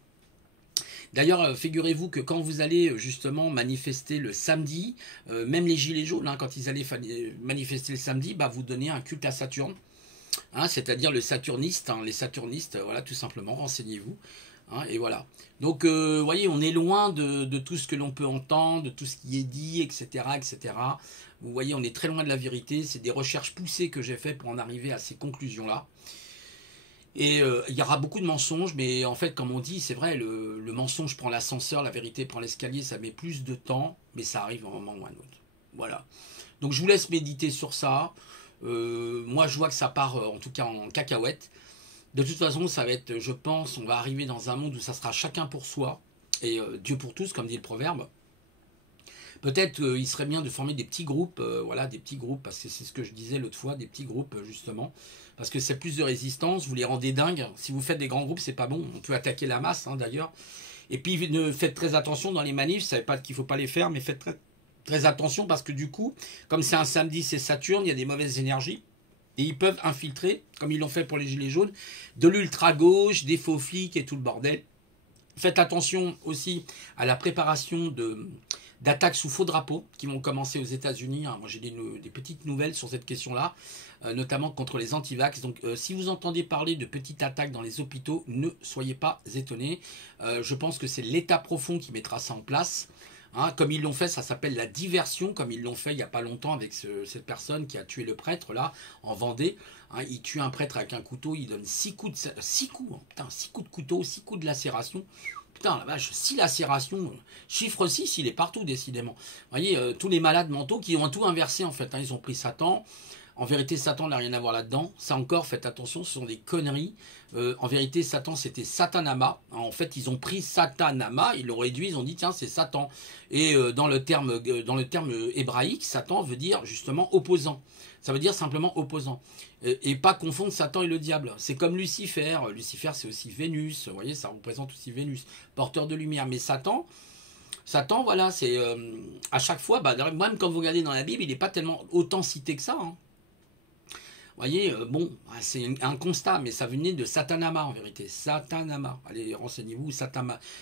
D'ailleurs, figurez-vous que quand vous allez justement manifester le samedi, même les gilets jaunes, quand ils allaient manifester le samedi, vous donnez un culte à Saturne. C'est-à-dire le saturniste, les saturnistes, voilà, tout simplement, renseignez-vous. Et voilà. Donc, vous voyez, on est loin de tout ce que l'on peut entendre, de tout ce qui est dit, etc., etc. Vous voyez, on est très loin de la vérité. C'est des recherches poussées que j'ai faites pour en arriver à ces conclusions-là. Et il y aura beaucoup de mensonges, mais en fait, comme on dit, c'est vrai, le mensonge prend l'ascenseur, la vérité prend l'escalier, ça met plus de temps, mais ça arrive à un moment ou à un autre. Voilà. Donc, je vous laisse méditer sur ça. Moi, je vois que ça part, en tout cas, en cacahuète. De toute façon, ça va être, je pense, on va arriver dans un monde où ça sera chacun pour soi et Dieu pour tous, comme dit le proverbe. Peut-être il serait bien de former des petits groupes, voilà, des petits groupes, parce que c'est ce que je disais l'autre fois, des petits groupes, justement, parce que c'est plus de résistance, vous les rendez dingues. Si vous faites des grands groupes, c'est pas bon, on peut attaquer la masse, d'ailleurs. Et puis, faites très attention dans les manifs, ça ne veut pas qu'il ne faut pas les faire, mais faites très attention, parce que du coup, comme c'est un samedi, c'est Saturne, il y a des mauvaises énergies. Et ils peuvent infiltrer, comme ils l'ont fait pour les gilets jaunes, de l'ultra-gauche, des faux flics et tout le bordel. Faites attention aussi à la préparation d'attaques sous faux drapeaux qui vont commencer aux États-Unis. Moi, j'ai des petites nouvelles sur cette question-là, notamment contre les antivax. Donc, si vous entendez parler de petites attaques dans les hôpitaux, ne soyez pas étonnés. Je pense que c'est l'État profond qui mettra ça en place. Comme ils l'ont fait, ça s'appelle la diversion, comme ils l'ont fait il n'y a pas longtemps avec cette personne qui a tué le prêtre là en Vendée. Il tue un prêtre avec un couteau, il donne 6 coups de couteau, 6 coups de lacération. Putain, la vache, 6 lacérations, chiffre 6, il est partout décidément. Vous voyez, tous les malades mentaux qui ont tout inversé en fait. Ils ont pris Satan. En vérité, Satan n'a rien à voir là-dedans. Ça encore, faites attention, ce sont des conneries. En vérité, Satan, c'était Satanama. En fait, ils ont pris Satanama, ils l'ont réduit, ils ont dit, tiens, c'est Satan. Et dans le terme hébraïque, Satan veut dire justement opposant. Ça veut dire simplement opposant. Et pas confondre Satan et le diable. C'est comme Lucifer. Lucifer, c'est aussi Vénus. Vous voyez, ça représente aussi Vénus, porteur de lumière. Mais Satan, voilà, c'est à chaque fois, même quand vous regardez dans la Bible, il n'est pas tellement autant cité que ça. voyez, bon, c'est un constat, mais ça venait de Satanama en vérité. Satanama. Allez, renseignez-vous,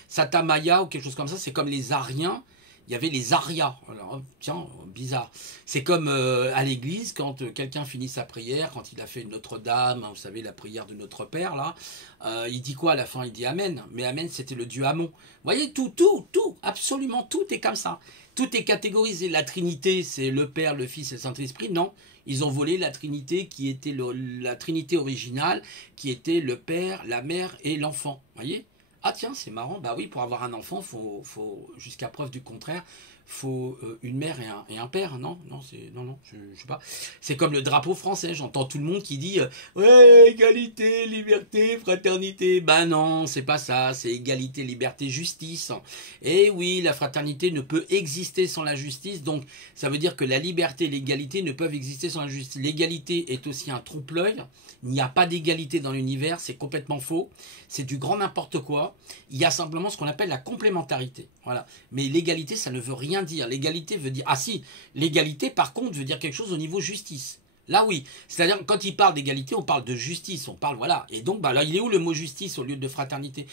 Satamaya ou quelque chose comme ça. C'est comme les Ariens. Il y avait les Arias. Alors, tiens, bizarre. C'est comme à l'église, quand quelqu'un finit sa prière, quand il a fait Notre-Dame, hein, vous savez, la prière de Notre Père, là, il dit quoi à la fin? Il dit Amen. Mais Amen, c'était le Dieu Amon. Vous voyez, tout, absolument tout est comme ça. Tout est catégorisé. La Trinité, c'est le Père, le Fils et le Saint-Esprit. Non. Ils ont volé la Trinité qui était la Trinité originale, qui était le Père, la Mère et l'enfant. Voyez? Ah tiens, c'est marrant. Bah oui, pour avoir un enfant, faut jusqu'à preuve du contraire, faut une mère et un père. Non, je sais pas. C'est comme le drapeau français. J'entends tout le monde qui dit ouais, égalité, liberté, fraternité. Bah non, c'est pas ça. C'est égalité, liberté, justice. Et oui, la fraternité ne peut exister sans la justice. Donc, ça veut dire que la liberté et l'égalité ne peuvent exister sans la justice. L'égalité est aussi un trompe-l'œil. Il n'y a pas d'égalité dans l'univers, c'est complètement faux. C'est du grand n'importe quoi. Il y a simplement ce qu'on appelle la complémentarité. Voilà. Mais l'égalité, ça ne veut rien dire. L'égalité veut dire... Ah si, l'égalité, par contre, veut dire quelque chose au niveau justice. Là, oui. C'est-à-dire, quand il parle d'égalité, on parle de justice. On parle, voilà. Et donc, bah, là, il est où le mot justice au lieu de fraternité?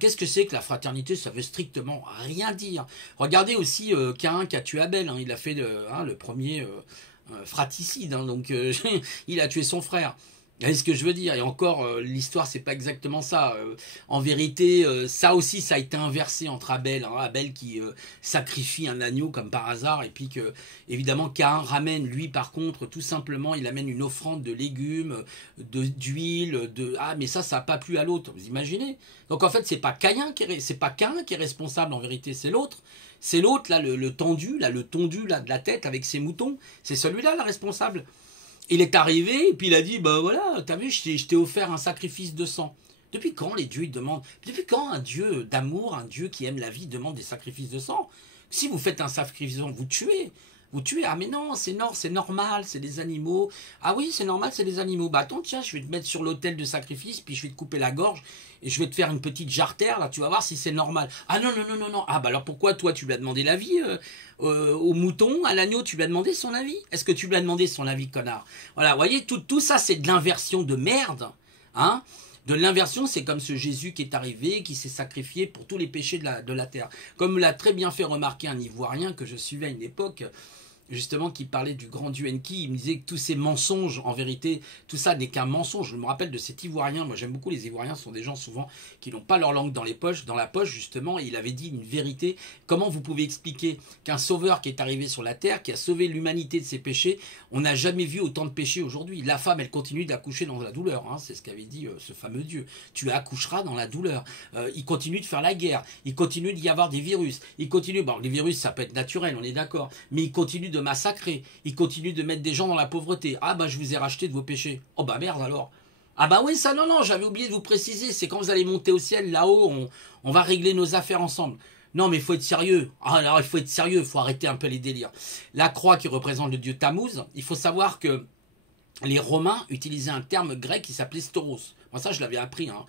Qu'est-ce que c'est que la fraternité? Ça veut strictement rien dire. Regardez aussi Caïn qui a tué Abel. Hein. Il a fait le premier fratricide. Hein. Donc, il a tué son frère. Vous voyez ce que je veux dire? Et encore, l'histoire, c'est pas exactement ça. En vérité, ça aussi, ça a été inversé entre Abel. Hein, Abel qui sacrifie un agneau comme par hasard, et puis que, évidemment, Caïn ramène, lui, par contre, tout simplement, il amène une offrande de légumes, d'huile, Ah, mais ça n'a pas plu à l'autre. Vous imaginez? Donc, en fait, c'est pas Caïn qui est responsable, en vérité, c'est l'autre. C'est l'autre, là, le tondu, là, de la tête avec ses moutons. C'est celui-là, le responsable. Il est arrivé, et puis il a dit, bah voilà, t'as vu, je t'ai offert un sacrifice de sang. Depuis quand les dieux demandent, depuis quand un dieu d'amour, un dieu qui aime la vie demande des sacrifices de sang? Si vous faites un sacrifice de sang, vous tuez. Vous tuez, ah mais non, c'est normal, c'est des animaux. Ah oui, c'est normal, c'est des animaux. Bah attends, tiens, je vais te mettre sur l'autel de sacrifice, puis je vais te couper la gorge, et je vais te faire une petite jarretière, là, tu vas voir si c'est normal. Ah non. Ah bah alors pourquoi toi, tu lui as demandé l'avis au mouton, à l'agneau, tu lui as demandé son avis? Est-ce que tu lui as demandé son avis, connard? Voilà, vous voyez, tout ça, c'est de l'inversion de merde, hein. De l'inversion, c'est comme ce Jésus qui est arrivé, qui s'est sacrifié pour tous les péchés de la terre. Comme l'a très bien fait remarquer un Ivoirien que je suivais à une époque, justement, qui parlait du grand Dieu Enki, il me disait que tous ces mensonges, en vérité, tout ça n'est qu'un mensonge. Je me rappelle de cet Ivoirien, moi j'aime beaucoup les Ivoiriens, ce sont des gens souvent qui n'ont pas leur langue dans la poche justement, et il avait dit une vérité. Comment vous pouvez expliquer qu'un sauveur qui est arrivé sur la terre, qui a sauvé l'humanité de ses péchés, on n'a jamais vu autant de péchés aujourd'hui? La femme, elle continue d'accoucher dans la douleur, hein, c'est ce qu'avait dit ce fameux Dieu. Tu accoucheras dans la douleur. Il continue de faire la guerre, il continue d'y avoir des virus, il continue, bon les virus ça peut être naturel, on est d'accord, mais il continue de massacrer, il continue de mettre des gens dans la pauvreté. Ah bah je vous ai racheté de vos péchés. Oh bah merde alors. Ah bah oui ça non, j'avais oublié de vous préciser, c'est quand vous allez monter au ciel, là-haut, on va régler nos affaires ensemble. Non mais il faut être sérieux. Ah alors il faut être sérieux, il faut arrêter un peu les délires. La croix qui représente le dieu Tammuz, il faut savoir que les Romains utilisaient un terme grec qui s'appelait stauros. Moi ça je l'avais appris, hein.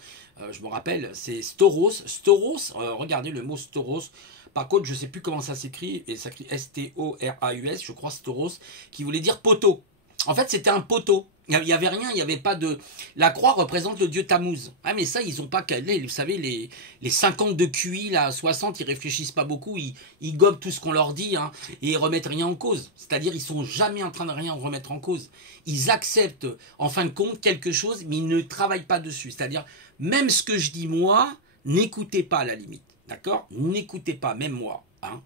Je me rappelle, c'est stauros. Stauros, regardez le mot stauros. Par contre, je ne sais plus comment ça s'écrit, et ça s'écrit S-T-O-R-A-U-S, je crois, stauros, qui voulait dire poteau. En fait, c'était un poteau. Il n'y avait rien, il n'y avait pas de... La croix représente le dieu Tammuz. Ah, mais ça, ils n'ont pas calé. Vous savez, les 50 de QI, là, 60, ils réfléchissent pas beaucoup, ils gobent tout ce qu'on leur dit, hein, et ils remettent rien en cause. C'est-à-dire, ils sont jamais en train de rien remettre en cause. Ils acceptent, en fin de compte, quelque chose, mais ils ne travaillent pas dessus. C'est-à-dire, même ce que je dis, moi, n'écoutez pas à la limite. D'accord? N'écoutez pas, même moi. Hein.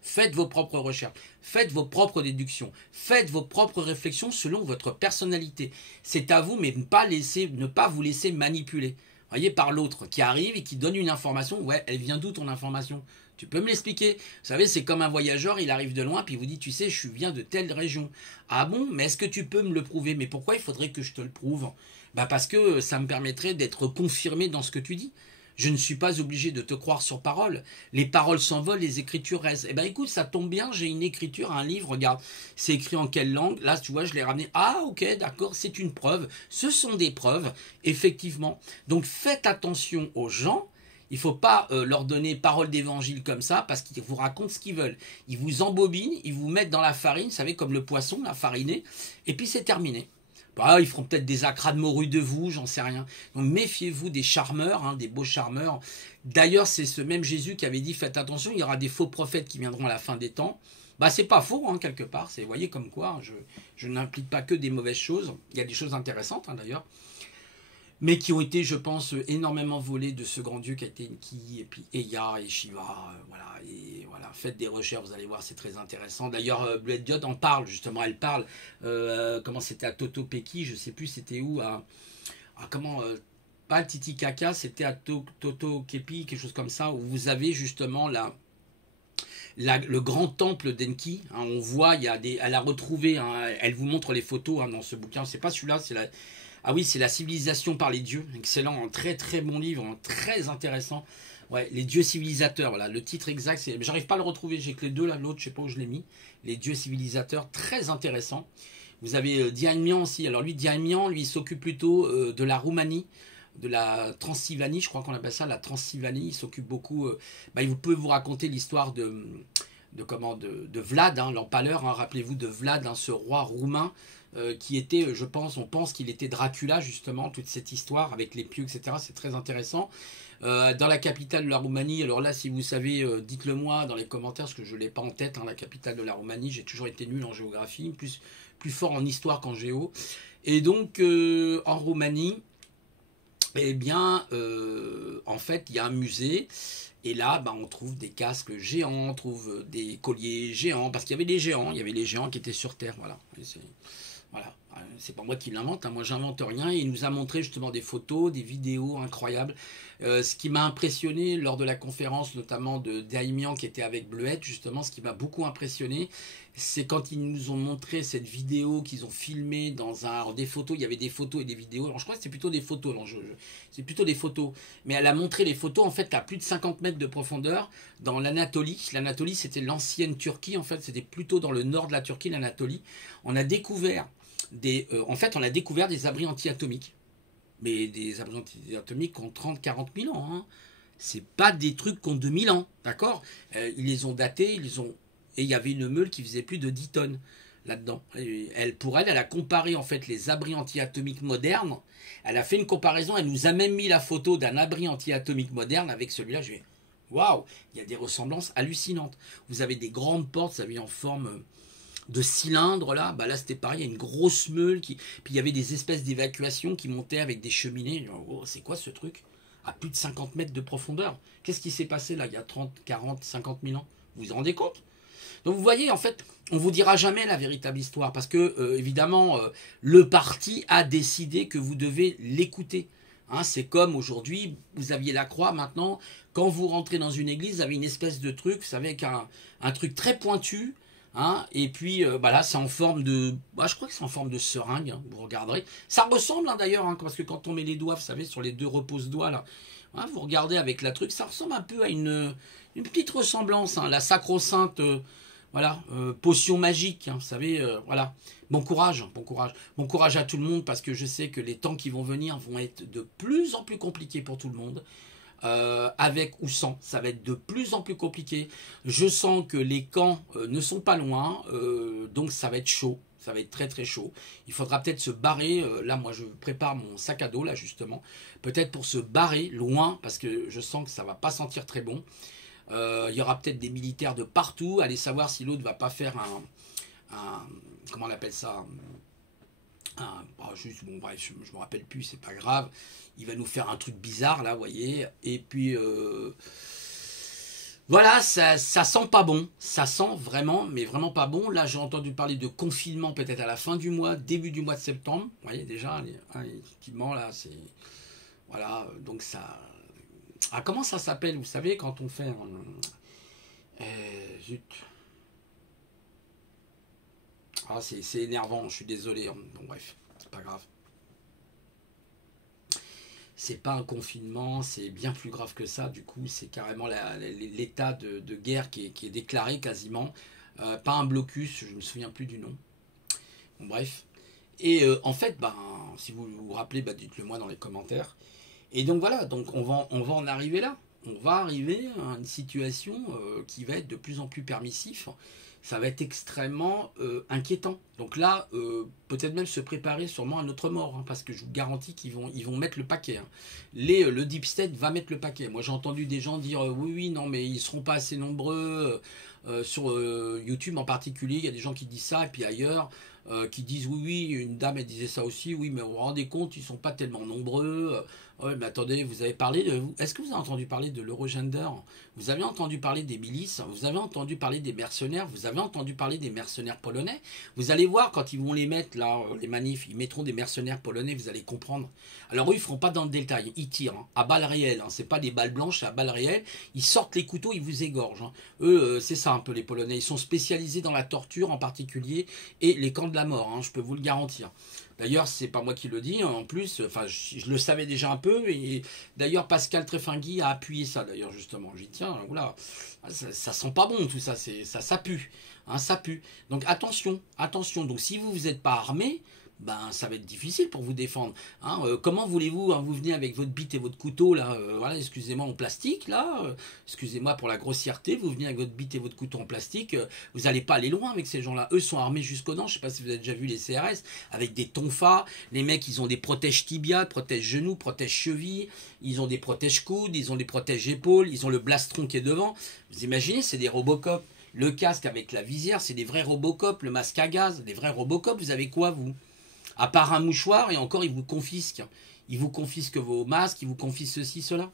Faites vos propres recherches, faites vos propres déductions, faites vos propres réflexions selon votre personnalité. C'est à vous, mais ne pas vous laisser manipuler. Voyez, par l'autre qui arrive et qui donne une information. Ouais, elle vient d'où ton information? Tu peux me l'expliquer? Vous savez, c'est comme un voyageur, il arrive de loin, puis il vous dit, tu sais, je viens de telle région. Ah bon? Mais est-ce que tu peux me le prouver? Mais pourquoi il faudrait que je te le prouve? Bah parce que ça me permettrait d'être confirmé dans ce que tu dis. Je ne suis pas obligé de te croire sur parole. Les paroles s'envolent, les écritures restent. Eh ben écoute, ça tombe bien, j'ai une écriture, un livre, regarde, c'est écrit en quelle langue? Là, tu vois, je l'ai ramené. Ah, ok, d'accord, c'est une preuve. Ce sont des preuves, effectivement. Donc faites attention aux gens. Il ne faut pas leur donner parole d'évangile comme ça, parce qu'ils vous racontent ce qu'ils veulent. Ils vous embobinent, ils vous mettent dans la farine, vous savez, comme le poisson, la farinée, et puis c'est terminé. Bah, ils feront peut-être des acras de morue de vous, j'en sais rien. Donc méfiez-vous des charmeurs, hein, des beaux charmeurs. D'ailleurs, c'est ce même Jésus qui avait dit, faites attention, il y aura des faux prophètes qui viendront à la fin des temps. Bah, c'est pas faux, hein, quelque part. Vous voyez comme quoi, je n'implique pas que des mauvaises choses. Il y a des choses intéressantes, hein, d'ailleurs. Mais qui ont été, je pense, énormément volées de ce grand Dieu qui a été Enki, et puis Eya et Shiva, voilà, et voilà, faites des recherches, vous allez voir, c'est très intéressant. D'ailleurs, Blue Diode en parle, justement, elle parle, comment c'était à Totopeki, je sais plus c'était où, comment, pas Titicaca, c'était à Totokepi, quelque chose comme ça, où vous avez justement le grand temple d'Enki, hein, on voit, elle a retrouvé, hein, elle vous montre les photos hein, dans ce bouquin, c'est pas celui-là, ah oui, c'est La civilisation par les dieux. Excellent, un très très bon livre, très intéressant. Ouais, les dieux civilisateurs, voilà, le titre exact, j'arrive pas à le retrouver, j'ai que les deux là, l'autre, je sais pas où je l'ai mis. Les dieux civilisateurs, très intéressant. Vous avez Dian Mian aussi. Alors lui, Dian Mian, lui, il s'occupe plutôt de la Roumanie, de la Transylvanie, je crois qu'on appelle ça la Transylvanie. Il s'occupe beaucoup. Il peut vous raconter l'histoire de Vlad, hein, l'empaleur. Hein, rappelez-vous de Vlad, hein, ce roi roumain. Qui était, on pense qu'il était Dracula, justement, toute cette histoire avec les pieux, etc. C'est très intéressant. Dans la capitale de la Roumanie, alors là, si vous savez, dites-le moi dans les commentaires, parce que je ne l'ai pas en tête, hein, la capitale de la Roumanie, j'ai toujours été nul en géographie, plus fort en histoire qu'en géo. Et donc, en Roumanie, eh bien, en fait, il y a un musée. Et là, on trouve des casques géants, on trouve des colliers géants, parce qu'il y avait des géants, il y avait les géants qui étaient sur Terre, voilà. Voilà, c'est pas moi qui l'invente, hein. Moi j'invente rien, et il nous a montré justement des photos, des vidéos incroyables. Ce qui m'a impressionné lors de la conférence notamment de Daimian qui était avec Bleuette, justement, ce qui m'a beaucoup impressionné, c'est quand ils nous ont montré cette vidéo qu'ils ont filmée dans des photos, il y avait des photos et des vidéos, alors je crois que c'était plutôt des photos, c'est plutôt des photos, mais elle a montré les photos en fait à plus de 50 mètres de profondeur dans l'Anatolie. L'Anatolie c'était l'ancienne Turquie, en fait c'était plutôt dans le nord de la Turquie, l'Anatolie. On a découvert on a découvert des abris anti-atomiques. Mais des abris anti-atomiques qui ont 30-40 000 ans. Hein. C'est pas des trucs qui ont 2000 ans. D'accord. Ils les ont datés, et il y avait une meule qui faisait plus de 10 tonnes là-dedans. Elle a comparé en fait les abris anti-atomiques modernes. Elle a fait une comparaison, elle nous a même mis la photo d'un abri anti-atomique moderne avec celui-là. Je vais, waouh, il y a des ressemblances hallucinantes. Vous avez des grandes portes, vous avez en forme de cylindre là, là c'était pareil, il y a une grosse meule puis il y avait des espèces d'évacuation qui montaient avec des cheminées. Oh, c'est quoi ce truc à plus de 50 mètres de profondeur? Qu'est-ce qui s'est passé là il y a 30, 40, 50 000 ans? Vous vous rendez compte? Donc vous voyez, en fait, on vous dira jamais la véritable histoire parce que évidemment le parti a décidé que vous devez l'écouter. Hein, c'est comme aujourd'hui, vous aviez la croix, maintenant quand vous rentrez dans une église, vous avez une espèce de truc, vous savez, avec un truc très pointu. Hein, et puis là c'est en forme de, je crois que c'est en forme de seringue, hein, vous regarderez, ça ressemble hein, d'ailleurs, hein, parce que quand on met les doigts, vous savez, sur les deux repose-doigts là, hein, vous regardez avec la truc, ça ressemble un peu à une petite ressemblance, hein, la sacro-sainte potion magique, hein, vous savez, voilà. Bon courage à tout le monde, parce que je sais que les temps qui vont venir vont être de plus en plus compliqués pour tout le monde. Avec ou sans, ça va être de plus en plus compliqué. Je sens que les camps ne sont pas loin, donc ça va être chaud, ça va être très très chaud. Il faudra peut-être se barrer, là moi je prépare mon sac à dos là justement, peut-être pour se barrer loin, parce que je sens que ça va pas sentir très bon. Il y aura peut-être des militaires de partout, allez savoir si l'autre va pas faire comment on appelle ça, juste, bon bref, je me rappelle plus, c'est pas grave. Il va nous faire un truc bizarre là, vous voyez. Et puis voilà, ça sent pas bon. Ça sent vraiment, mais vraiment pas bon. Là, j'ai entendu parler de confinement peut-être à la fin du mois, début du mois de septembre. Vous voyez déjà, effectivement là, c'est voilà. Donc ça, comment ça s'appelle? Vous savez quand on fait zut. C'est énervant, je suis désolé. Bon bref, c'est pas grave. C'est pas un confinement, c'est bien plus grave que ça. Du coup, c'est carrément l'état de guerre qui est déclaré quasiment. Pas un blocus, je ne me souviens plus du nom. Bon bref. Et en fait, si vous vous rappelez, dites-le moi dans les commentaires. Et donc voilà, donc on va en arriver là. on va arriver à une situation qui va être de plus en plus permissif. Ça va être extrêmement inquiétant. Donc là, peut-être même se préparer sûrement à notre mort, hein, parce que je vous garantis ils vont mettre le paquet. Hein. Le Deep State va mettre le paquet. Moi, j'ai entendu des gens dire oui, non, mais ils ne seront pas assez nombreux. Sur YouTube en particulier, il y a des gens qui disent ça, et puis ailleurs, qui disent oui, une dame, elle disait ça aussi, oui, mais vous vous rendez compte, ils ne sont pas tellement nombreux. Ouais, mais attendez, vous avez parlé de... Est-ce que vous avez entendu parler de l'Eurogender? Vous avez entendu parler des milices? Vous avez entendu parler des mercenaires? Vous avez entendu parler des mercenaires polonais? Vous allez voir, quand ils vont les mettre, là, les manifs, ils mettront des mercenaires polonais, vous allez comprendre. Alors eux, ils ne feront pas dans le détail, ils tirent, hein, à balles réelles, hein, c'est pas des balles blanches, c'est à balles réelles. Ils sortent les couteaux, ils vous égorgent. Hein. Eux, c'est ça un peu les Polonais, ils sont spécialisés dans la torture en particulier, et les camps de la mort, hein, je peux vous le garantir. D'ailleurs, c'est pas moi qui le dis, hein, en plus, enfin, je le savais déjà un peu, et d'ailleurs, Pascal Tréfingui a appuyé ça, d'ailleurs, justement. J'ai dit, tiens, voilà, ça sent pas bon, tout ça, ça pue, hein, ça pue. Donc, attention, attention. Donc, si vous n'êtes pas armé, ben, ça va être difficile pour vous défendre. Hein. Comment voulez-vous, hein, vous venez avec votre bite et votre couteau, là, voilà, excusez-moi, en plastique, là, excusez-moi pour la grossièreté, vous venez avec votre bite et votre couteau en plastique, vous n'allez pas aller loin avec ces gens-là. Eux sont armés jusqu'aux dents, je ne sais pas si vous avez déjà vu les CRS, avec des tonfas, les mecs, ils ont des protèges tibia, protèges genoux, protèges chevilles, ils ont des protèges coudes, ils ont des protèges épaules, ils ont le blastron qui est devant. Vous imaginez, c'est des Robocop. Le casque avec la visière, c'est des vrais Robocop, le masque à gaz, des vrais Robocop, vous avez quoi, vous ? À part un mouchoir, et encore, ils vous confisquent. Ils vous confisquent vos masques, ils vous confisquent ceci, cela.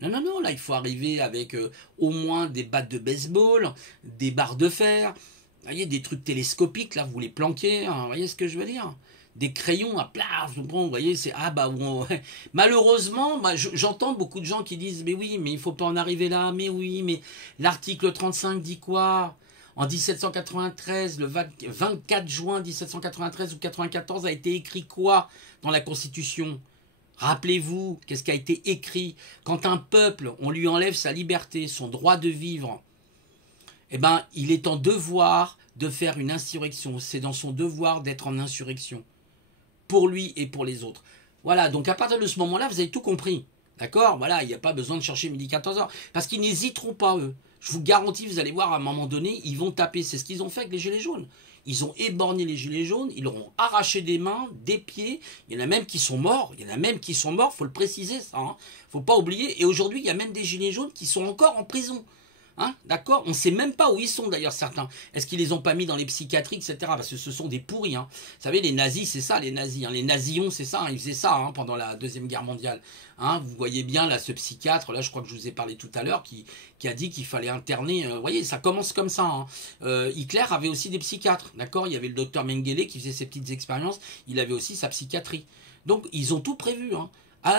Non, non, non, là, il faut arriver avec au moins des battes de baseball, des barres de fer, vous voyez, des trucs télescopiques, là, vous les planquez, hein, vous voyez ce que je veux dire? Des crayons à plaf, bon, vous voyez, c'est... Ah, bah, bon, ouais. Malheureusement, bah, j'entends beaucoup de gens qui disent, mais oui, mais il ne faut pas en arriver là, mais oui, mais l'article 35 dit quoi? En 1793, le 24 juin 1793 ou 94 a été écrit quoi dans la Constitution? Rappelez-vous, qu'est-ce qui a été écrit? Quand un peuple, on lui enlève sa liberté, son droit de vivre, eh ben, il est en devoir de faire une insurrection. C'est dans son devoir d'être en insurrection. Pour lui et pour les autres. Voilà, donc à partir de ce moment-là, vous avez tout compris. D'accord? Voilà, il n'y a pas besoin de chercher midi 14h. Parce qu'ils n'hésiteront pas, eux. Je vous garantis, vous allez voir, à un moment donné, ils vont taper. C'est ce qu'ils ont fait avec les gilets jaunes. Ils ont éborgné les gilets jaunes, ils leur ont arraché des mains, des pieds. Il y en a même qui sont morts. Il y en a même qui sont morts, il faut le préciser, ça. Hein. Faut pas oublier. Et aujourd'hui, il y a même des gilets jaunes qui sont encore en prison. Hein, d'accord? On ne sait même pas où ils sont d'ailleurs certains. Est-ce qu'ils les ont pas mis dans les psychiatries, etc. Parce que ce sont des pourris. Hein. Vous savez, les nazis, c'est ça, les nazis. Hein. Les nazillons, c'est ça. Hein. Ils faisaient ça hein, pendant la Deuxième Guerre mondiale. Hein. Vous voyez bien là ce psychiatre, là je crois que je vous ai parlé tout à l'heure, qui a dit qu'il fallait interner. Vous voyez, ça commence comme ça. Hein. Hitler avait aussi des psychiatres. D'accord? Il y avait le docteur Mengele qui faisait ses petites expériences. Il avait aussi sa psychiatrie. Donc ils ont tout prévu. Hein. Ah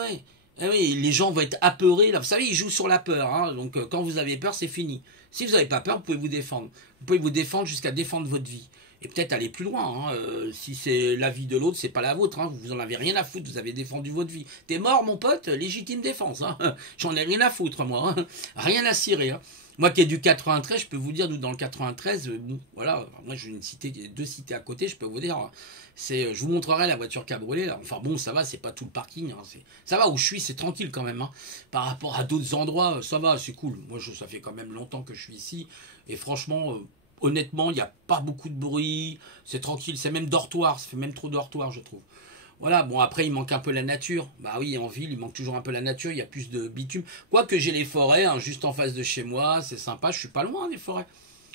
ouais. Eh oui, les gens vont être apeurés. Là. Vous savez, ils jouent sur la peur. Hein. Donc, quand vous avez peur, c'est fini. Si vous n'avez pas peur, vous pouvez vous défendre. Vous pouvez vous défendre jusqu'à défendre votre vie. Et peut-être aller plus loin. Hein. Si c'est la vie de l'autre, c'est pas la vôtre. Hein. Vous en avez rien à foutre. Vous avez défendu votre vie. T'es mort, mon pote. Légitime défense. Hein. J'en ai rien à foutre, moi. Hein. Rien à cirer. Hein. Moi qui ai du 93, je peux vous dire, nous dans le 93, bon, voilà, moi j'ai une cité, deux cités à côté, je peux vous dire, je vous montrerai la voiture qui a brûlé, là. Enfin bon, ça va, c'est pas tout le parking, hein, ça va, où je suis, c'est tranquille quand même, hein. Par rapport à d'autres endroits, ça va, c'est cool. Moi, ça fait quand même longtemps que je suis ici, et franchement, honnêtement, il n'y a pas beaucoup de bruit, c'est tranquille, c'est même dortoir, ça fait même trop dortoir, je trouve. Voilà, bon après il manque un peu la nature. Bah oui, en ville, il manque toujours un peu la nature, il y a plus de bitume. Quoique j'ai les forêts, hein, juste en face de chez moi, c'est sympa, je suis pas loin des forêts.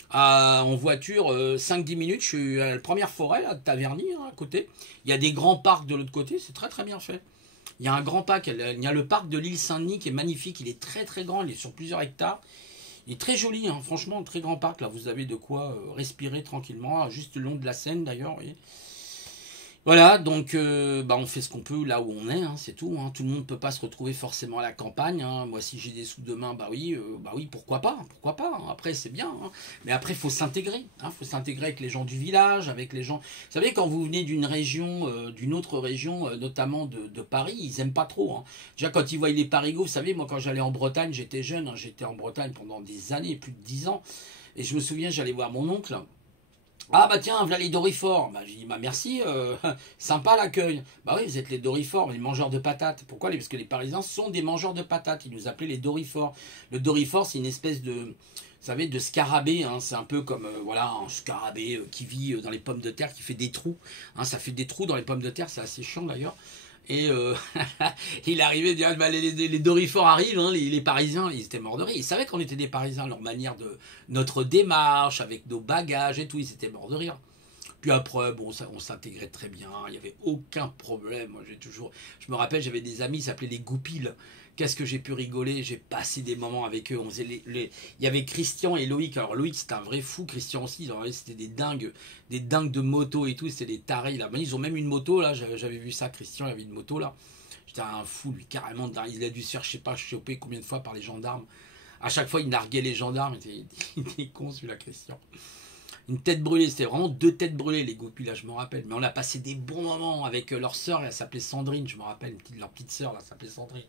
En voiture, 5-10 minutes, je suis à la première forêt, là, de Taverny, hein, à côté. Il y a des grands parcs de l'autre côté, c'est très très bien fait. Il y a un grand parc, il y a le parc de l'île Saint-Denis qui est magnifique, il est très très grand, il est sur plusieurs hectares. Il est très joli, hein, franchement, très grand parc, là vous avez de quoi respirer tranquillement, juste le long de la Seine d'ailleurs, vous voyez. Voilà, donc on fait ce qu'on peut là où on est, hein, c'est tout. Hein. Tout le monde ne peut pas se retrouver forcément à la campagne. Hein. Moi, si j'ai des sous demain, bah oui, pourquoi pas, pourquoi pas. Hein. Après, c'est bien. Hein. Mais après, il faut s'intégrer. Il faut s'intégrer avec les gens du village, avec les gens... Vous savez, quand vous venez d'une région, d'une autre région, notamment de Paris, ils n'aiment pas trop. Hein. Déjà, quand ils voient les parigots, vous savez, moi, quand j'allais en Bretagne, j'étais jeune. Hein, j'étais en Bretagne pendant des années, plus de 10 ans. Et je me souviens, j'allais voir mon oncle. Ah bah tiens, voilà les Dorifort. Bah, j'ai dit, bah merci, sympa l'accueil. Bah oui, vous êtes les Dorifort, les mangeurs de patates. Pourquoi? Parce que les Parisiens sont des mangeurs de patates. Ils nous appelaient les Dorifort. Le Dorifort, c'est une espèce de, vous savez, de scarabée. Hein. C'est un peu comme, voilà, un scarabée qui vit dans les pommes de terre, qui fait des trous. Hein, ça fait des trous dans les pommes de terre, c'est assez chiant d'ailleurs. Et il arrivait de dire, bah, les Dorifort arrivent, hein, les Parisiens, ils étaient morts de rire. Ils savaient qu'on était des Parisiens, leur manière de, notre démarche, avec nos bagages et tout, ils étaient morts de rire. Puis après, bon, on s'intégrait très bien, il n'y avait aucun problème. Moi, je me rappelle, j'avais des amis, ils s'appelaient les Goupils. Qu'est-ce que j'ai pu rigoler, j'ai passé des moments avec eux. On faisait il y avait Christian et Loïc. Alors Loïc, c'était un vrai fou, Christian aussi. C'était des dingues de moto et tout. C'était des tarés là. Ils ont même une moto là. J'avais vu ça. Christian, il avait une moto là. J'étais un fou, lui, carrément. Il a dû se faire, je sais pas, choper combien de fois par les gendarmes. À chaque fois, il narguait les gendarmes. Il était con celui-là, Christian. Une tête brûlée, c'était vraiment deux têtes brûlées, les Goupils, là, je me rappelle. Mais on a passé des bons moments avec leur sœur, elle s'appelait Sandrine, je me rappelle, leur petite sœur, là, s'appelait Sandrine.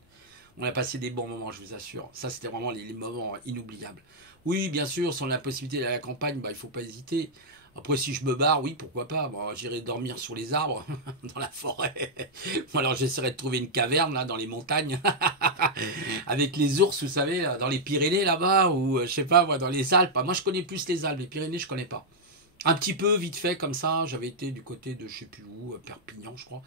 On a passé des bons moments, je vous assure. Ça, c'était vraiment les moments inoubliables. Oui, bien sûr, si on a la possibilité d'aller à la campagne, bah, il ne faut pas hésiter. Après, si je me barre, oui, pourquoi pas. Bon, j'irai dormir sur les arbres, dans la forêt. Ou alors, j'essaierai de trouver une caverne, là, dans les montagnes. Avec les ours, vous savez, dans les Pyrénées, là-bas, ou, je sais pas, moi, dans les Alpes. Moi, je connais plus les Alpes. Les Pyrénées, je connais pas. Un petit peu, vite fait, comme ça. J'avais été du côté de, je sais plus où, Perpignan, je crois.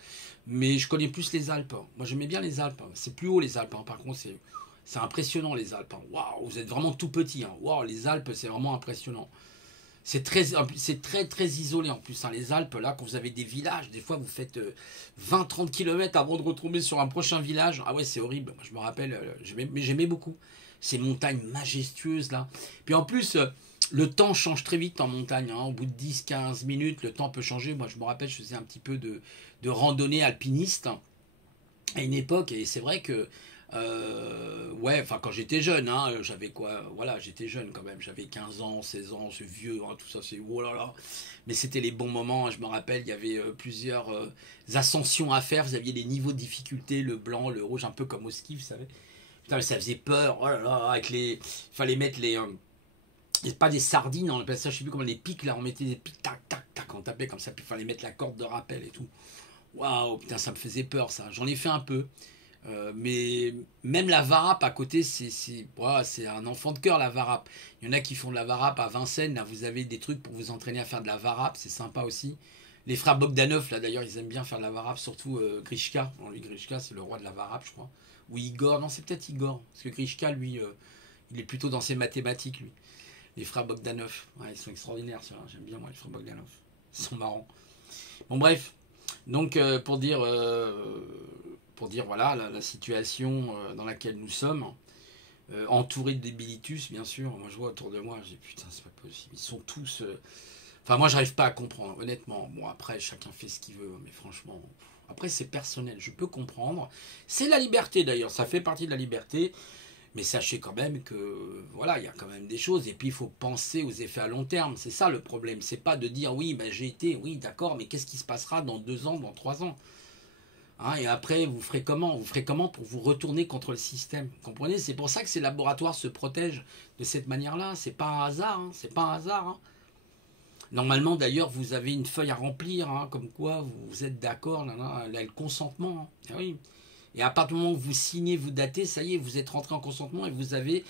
Mais je connais plus les Alpes. Moi, j'aimais bien les Alpes. C'est plus haut, les Alpes. Par contre, c'est impressionnant, les Alpes. Waouh, vous êtes vraiment tout petit. Waouh, les Alpes, c'est vraiment impressionnant. C'est très isolé en plus. Les Alpes, là, quand vous avez des villages, des fois, vous faites 20-30 km avant de retomber sur un prochain village. Ah ouais, c'est horrible. Moi, je me rappelle, j'aimais beaucoup ces montagnes majestueuses, là. Puis en plus... le temps change très vite en montagne. Au bout de 10-15 minutes, le temps peut changer. Moi, je me rappelle, je faisais un petit peu de randonnée alpiniste à une époque. Et c'est vrai que, ouais, enfin, quand j'étais jeune, j'avais quoi? Voilà, j'étais jeune quand même. J'avais 15 ans, 16 ans, c'est vieux, tout ça, c'est oh là là. Mais c'était les bons moments. Je me rappelle, il y avait plusieurs ascensions à faire. Vous aviez les niveaux de difficulté, le blanc, le rouge, un peu comme au ski, vous savez. Putain, mais ça faisait peur. Oh là là, avec il fallait mettre les. C'est pas des sardines, on appelle ça, je sais plus comment, les pics, là, on mettait des pics, tac, tac, tac, on tapait comme ça, puis il fallait mettre la corde de rappel et tout. Waouh, putain, ça me faisait peur, ça. J'en ai fait un peu. Mais même la varap à côté, c'est un enfant de cœur, la varap. Il y en a qui font de la varap à Vincennes, là, vous avez des trucs pour vous entraîner à faire de la varap, c'est sympa aussi. Les frères Bogdanov, là, d'ailleurs, ils aiment bien faire de la varap, surtout Grishka. Bon, lui, Grishka, c'est le roi de la varap, je crois. Ou Igor, non, c'est peut-être Igor, parce que Grishka, lui, il est plutôt dans ses mathématiques, lui. Les frères Bogdanov, ouais, ils sont extraordinaires, j'aime bien moi les frères Bogdanov, ils sont marrants. Bon bref, donc pour dire voilà la situation dans laquelle nous sommes, entourés de débilitus bien sûr. Moi je vois autour de moi, je dis putain c'est pas possible, ils sont tous, enfin moi j'arrive pas à comprendre honnêtement. Bon après chacun fait ce qu'il veut, mais franchement après c'est personnel, je peux comprendre. C'est la liberté d'ailleurs, ça fait partie de la liberté. Mais sachez quand même que voilà, il y a quand même des choses. Et puis il faut penser aux effets à long terme. C'est ça le problème. C'est pas de dire oui, ben, j'ai été, oui, d'accord, mais qu'est-ce qui se passera dans 2 ans, dans 3 ans? Et après, vous ferez comment? Vous ferez comment pour vous retourner contre le système? Vous comprenez? C'est pour ça que ces laboratoires se protègent de cette manière-là. C'est pas un hasard. C'est pas un hasard. Normalement, d'ailleurs, vous avez une feuille à remplir, comme quoi vous êtes d'accord, là, le consentement. Ah oui. Et à partir du moment où vous signez, vous datez, ça y est, vous êtes rentré en consentement et vous avez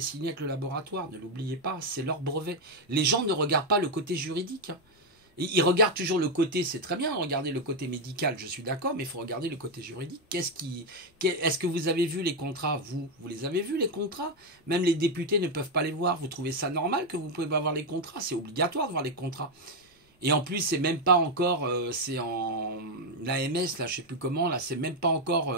signé avec le laboratoire. Ne l'oubliez pas, c'est leur brevet. Les gens ne regardent pas le côté juridique. Ils regardent toujours le côté, c'est très bien, regarder le côté médical, je suis d'accord, mais il faut regarder le côté juridique. Est-ce que vous avez vu les contrats? Vous les avez vus, les contrats? Même les députés ne peuvent pas les voir. Vous trouvez ça normal que vous ne pouvez pas voir les contrats? C'est obligatoire de voir les contrats. Et en plus, c'est même pas encore, c'est en l'AMS, là, je sais plus comment, là, c'est même pas encore,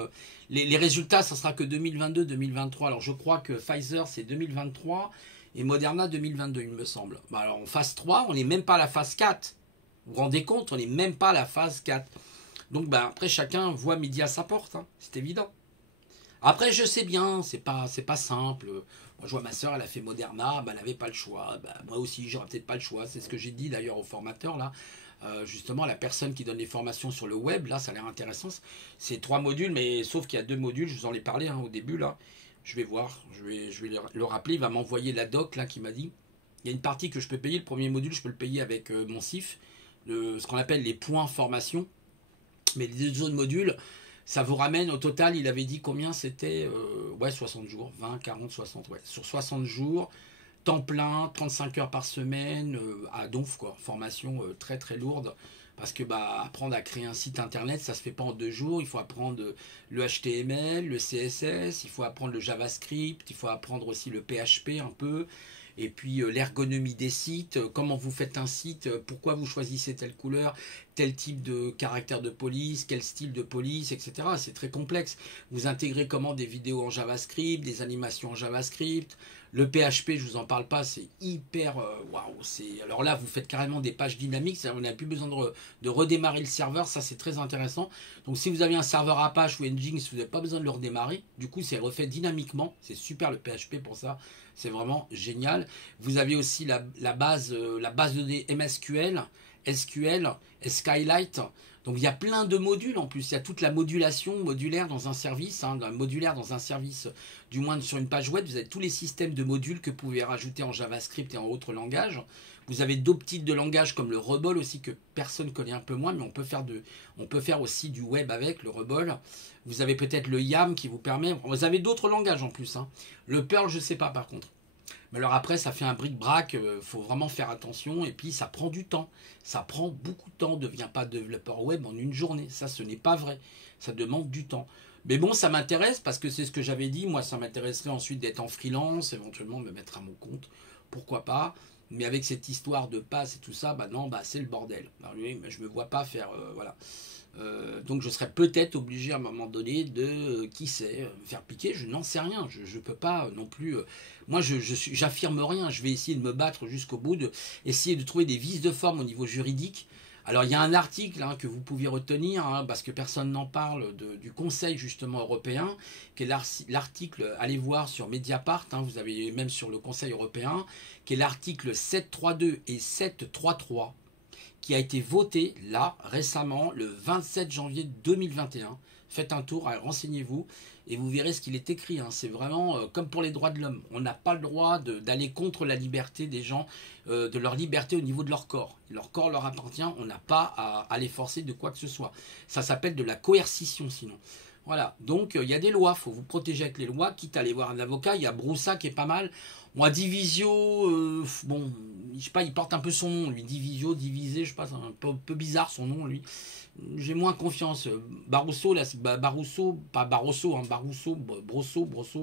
les résultats, ça sera que 2022-2023. Alors je crois que Pfizer, c'est 2023 et Moderna 2022, il me semble. Bah, alors en phase 3, on n'est même pas à la phase 4. Vous vous rendez compte, on n'est même pas à la phase 4. Donc bah, après, chacun voit midi à sa porte, c'est évident. Après, je sais bien, c'est pas simple. Moi, je vois ma soeur, elle a fait Moderna, elle n'avait pas le choix. Moi aussi, j'aurais peut-être pas le choix. C'est ce que j'ai dit d'ailleurs au formateur, là. Justement, la personne qui donne les formations sur le web, là, ça a l'air intéressant. C'est 3 modules, mais sauf qu'il y a 2 modules, je vous en ai parlé au début, là. Je vais voir, je vais le rappeler, il va m'envoyer la doc, là, qui m'a dit. Il y a une partie que je peux payer. Le premier module, je peux le payer avec mon CIF, ce qu'on appelle les points formation. Mais les deux autres modules, ça vous ramène au total, il avait dit combien c'était ouais, 60 jours, 20, 40, 60, ouais. Sur 60 jours, temps plein, 35 heures par semaine, à donf, quoi. Formation très très lourde. Parce que bah, apprendre à créer un site internet, ça se fait pas en 2 jours. Il faut apprendre le HTML, le CSS, il faut apprendre le JavaScript, il faut apprendre aussi le PHP un peu. Et puis l'ergonomie des sites, comment vous faites un site, pourquoi vous choisissez telle couleur, tel type de caractère de police, quel style de police, etc. C'est très complexe. Vous intégrez comment des vidéos en JavaScript, des animations en JavaScript. Le PHP, je vous en parle pas, c'est hyper waouh. Alors là, vous faites carrément des pages dynamiques, vous n'avez plus besoin de redémarrer le serveur, ça c'est très intéressant. Donc si vous avez un serveur Apache ou Nginx, vous n'avez pas besoin de le redémarrer. Du coup, c'est refait dynamiquement. C'est super le PHP pour ça. C'est vraiment génial. Vous avez aussi la base de données MSQL, SQL, Skylight. Donc il y a plein de modules en plus. Il y a toute la modulation modulaire dans un service, modulaire dans un service, du moins sur une page web. Vous avez tous les systèmes de modules que vous pouvez rajouter en JavaScript et en autres langages. Vous avez d'autres types de langages comme le Rebol aussi que personne connaît un peu moins, mais on peut faire aussi du web avec le Rebol. Vous avez peut-être le YAM qui vous permet. Vous avez d'autres langages en plus. Le Perl, je ne sais pas par contre. Mais alors après, ça fait un bric-brac, faut vraiment faire attention. Et puis, ça prend du temps. Ça prend beaucoup de temps. On ne devient pas développeur web en une journée. Ça, ce n'est pas vrai. Ça demande du temps. Mais bon, ça m'intéresse parce que c'est ce que j'avais dit. Moi, ça m'intéresserait ensuite d'être en freelance, éventuellement me mettre à mon compte. Pourquoi pas? Mais avec cette histoire de passe et tout ça, bah non, bah c'est le bordel. Alors, oui, mais je me vois pas faire, voilà. Donc je serais peut-être obligé à un moment donné de, qui sait, me faire piquer, je n'en sais rien, je ne peux pas non plus, moi j'affirme rien, je vais essayer de me battre jusqu'au bout, essayer de trouver des vices de forme au niveau juridique. Alors il y a un article que vous pouviez retenir, parce que personne n'en parle, du Conseil justement européen, qui est l'article, allez voir sur Mediapart, vous avez même sur le Conseil européen, qui est l'article 732 et 733, qui a été voté là récemment le 27 janvier 2021. Faites un tour, renseignez-vous et vous verrez ce qu'il est écrit. C'est vraiment comme pour les droits de l'homme. On n'a pas le droit d'aller contre la liberté des gens, de leur liberté au niveau de leur corps. Leur corps leur appartient, on n'a pas à les forcer de quoi que ce soit. Ça s'appelle de la coercition sinon. Voilà, donc il y a des lois, il faut vous protéger avec les lois, quitte à aller voir un avocat. Il y a Broussa qui est pas mal. Moi, Divisio, bon, je sais pas, il porte un peu son nom, lui. Divisio, Divisé, je sais pas, c'est un peu bizarre son nom, lui. J'ai moins confiance. Barroso, là, Barroso, pas Barroso, Barroso,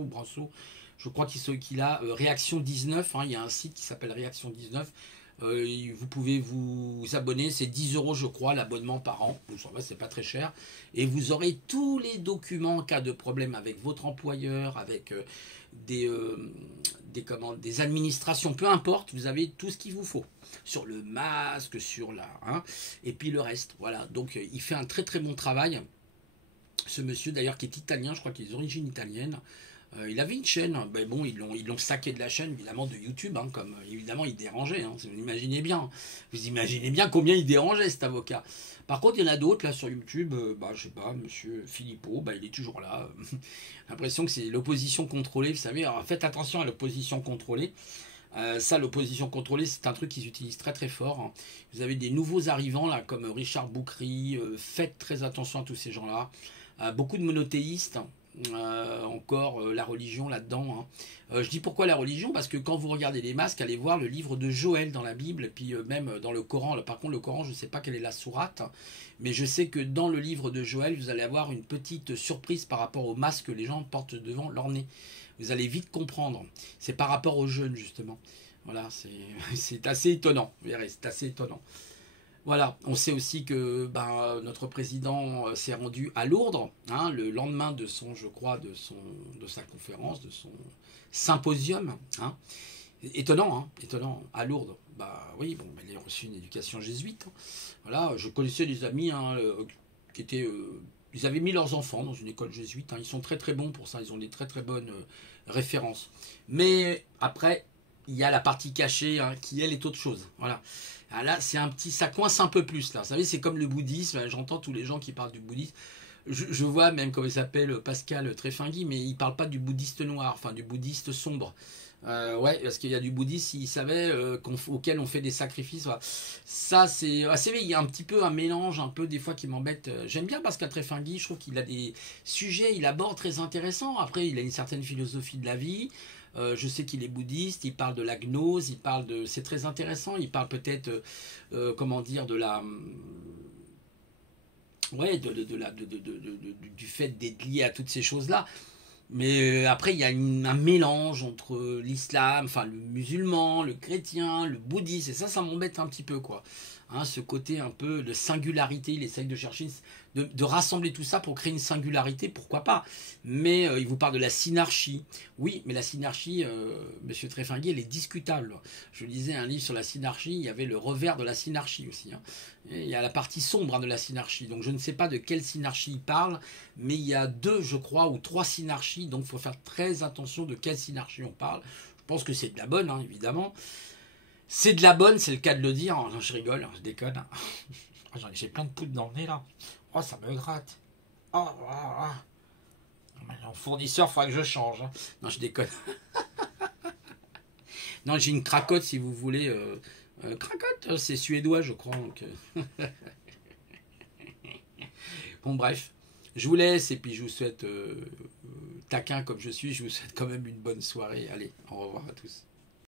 Brosso. Je crois qu'il a Réaction 19. Il y a un site qui s'appelle Réaction 19. Vous pouvez vous abonner, c'est 10 € je crois l'abonnement par an, c'est pas très cher, et vous aurez tous les documents en cas de problème avec votre employeur, avec des administrations, peu importe, vous avez tout ce qu'il vous faut, sur le masque, sur et puis le reste, voilà, donc il fait un très très bon travail, ce monsieur d'ailleurs qui est italien, je crois qu'il est d'origine italienne. Il avait une chaîne, ben bon, ils l'ont saqué de la chaîne, évidemment, de YouTube, comme évidemment il dérangeait, vous imaginez bien combien il dérangeait cet avocat. Par contre, il y en a d'autres là sur YouTube, je sais pas, monsieur Philippot, il est toujours là. L'impression que c'est l'opposition contrôlée, vous savez, alors faites attention à l'opposition contrôlée. L'opposition contrôlée, c'est un truc qu'ils utilisent très très fort. Vous avez des nouveaux arrivants là, comme Richard Boukri, faites très attention à tous ces gens-là. Beaucoup de monothéistes. Encore la religion là-dedans. Je dis pourquoi la religion, parce que quand vous regardez les masques, allez voir le livre de Joël dans la Bible, et puis même dans le Coran. Par contre, le Coran, je ne sais pas quelle est la sourate, mais je sais que dans le livre de Joël, vous allez avoir une petite surprise par rapport aux masques que les gens portent devant leur nez. Vous allez vite comprendre. C'est par rapport aux jeunes, justement. Voilà, c'est assez étonnant. Vous verrez, c'est assez étonnant. Voilà, on sait aussi que notre président s'est rendu à Lourdes, le lendemain de de sa conférence, de son symposium. Étonnant, à Lourdes. Oui, bon, il a reçu une éducation jésuite. Voilà, je connaissais des amis qui étaient, ils avaient mis leurs enfants dans une école jésuite. Ils sont très très bons pour ça, ils ont des très très bonnes références. Mais après, il y a la partie cachée qui elle est autre chose. Voilà. Là, ça coince un peu plus là. Vous savez, c'est comme le bouddhisme. J'entends tous les gens qui parlent du bouddhisme. Je vois même comment il s'appelle Pascal Tréfingui, mais il parle pas du bouddhiste noir, du bouddhiste sombre. Ouais, parce qu'il y a du bouddhisme, il savait, auquel on fait des sacrifices. Voilà. Ça, c'est assez. Il y a un petit peu un mélange, un peu des fois qui m'embête. J'aime bien Pascal Tréfinguy, je trouve qu'il a des sujets, il aborde très intéressants. Après, il a une certaine philosophie de la vie. Je sais qu'il est bouddhiste, il parle de la gnose, il parle de. C'est très intéressant, il parle peut-être, comment dire, de la. Ouais, du fait d'être lié à toutes ces choses-là. Mais après, il y a un mélange entre l'islam, enfin le musulman, le chrétien, le bouddhiste, et ça m'embête un petit peu, quoi. Hein, ce côté un peu de singularité, il essaye de chercher, de rassembler tout ça pour créer une singularité, pourquoi pas. Mais il vous parle de la synarchie. Oui, mais la synarchie, Monsieur Tréfinguier, elle est discutable. Je lisais un livre sur la synarchie, il y avait le revers de la synarchie aussi. Hein. Et il y a la partie sombre, hein, de la synarchie. Donc je ne sais pas de quelle synarchie il parle, mais il y a 2, je crois, ou 3 synarchies, donc il faut faire très attention de quelle synarchie on parle. Je pense que c'est de la bonne, hein, évidemment. C'est de la bonne, c'est le cas de le dire. Oh, non, je rigole, je déconne. Oh, j'ai plein de poudre dans le nez là. Oh, ça me gratte. Oh, en fournisseur, il faudra que je change. Hein. Non, je déconne. Non, j'ai une cracotte si vous voulez. Cracotte, c'est suédois, je crois. Donc, bon, bref. Je vous laisse et puis je vous souhaite, taquin comme je suis, je vous souhaite quand même une bonne soirée. Allez, au revoir à tous.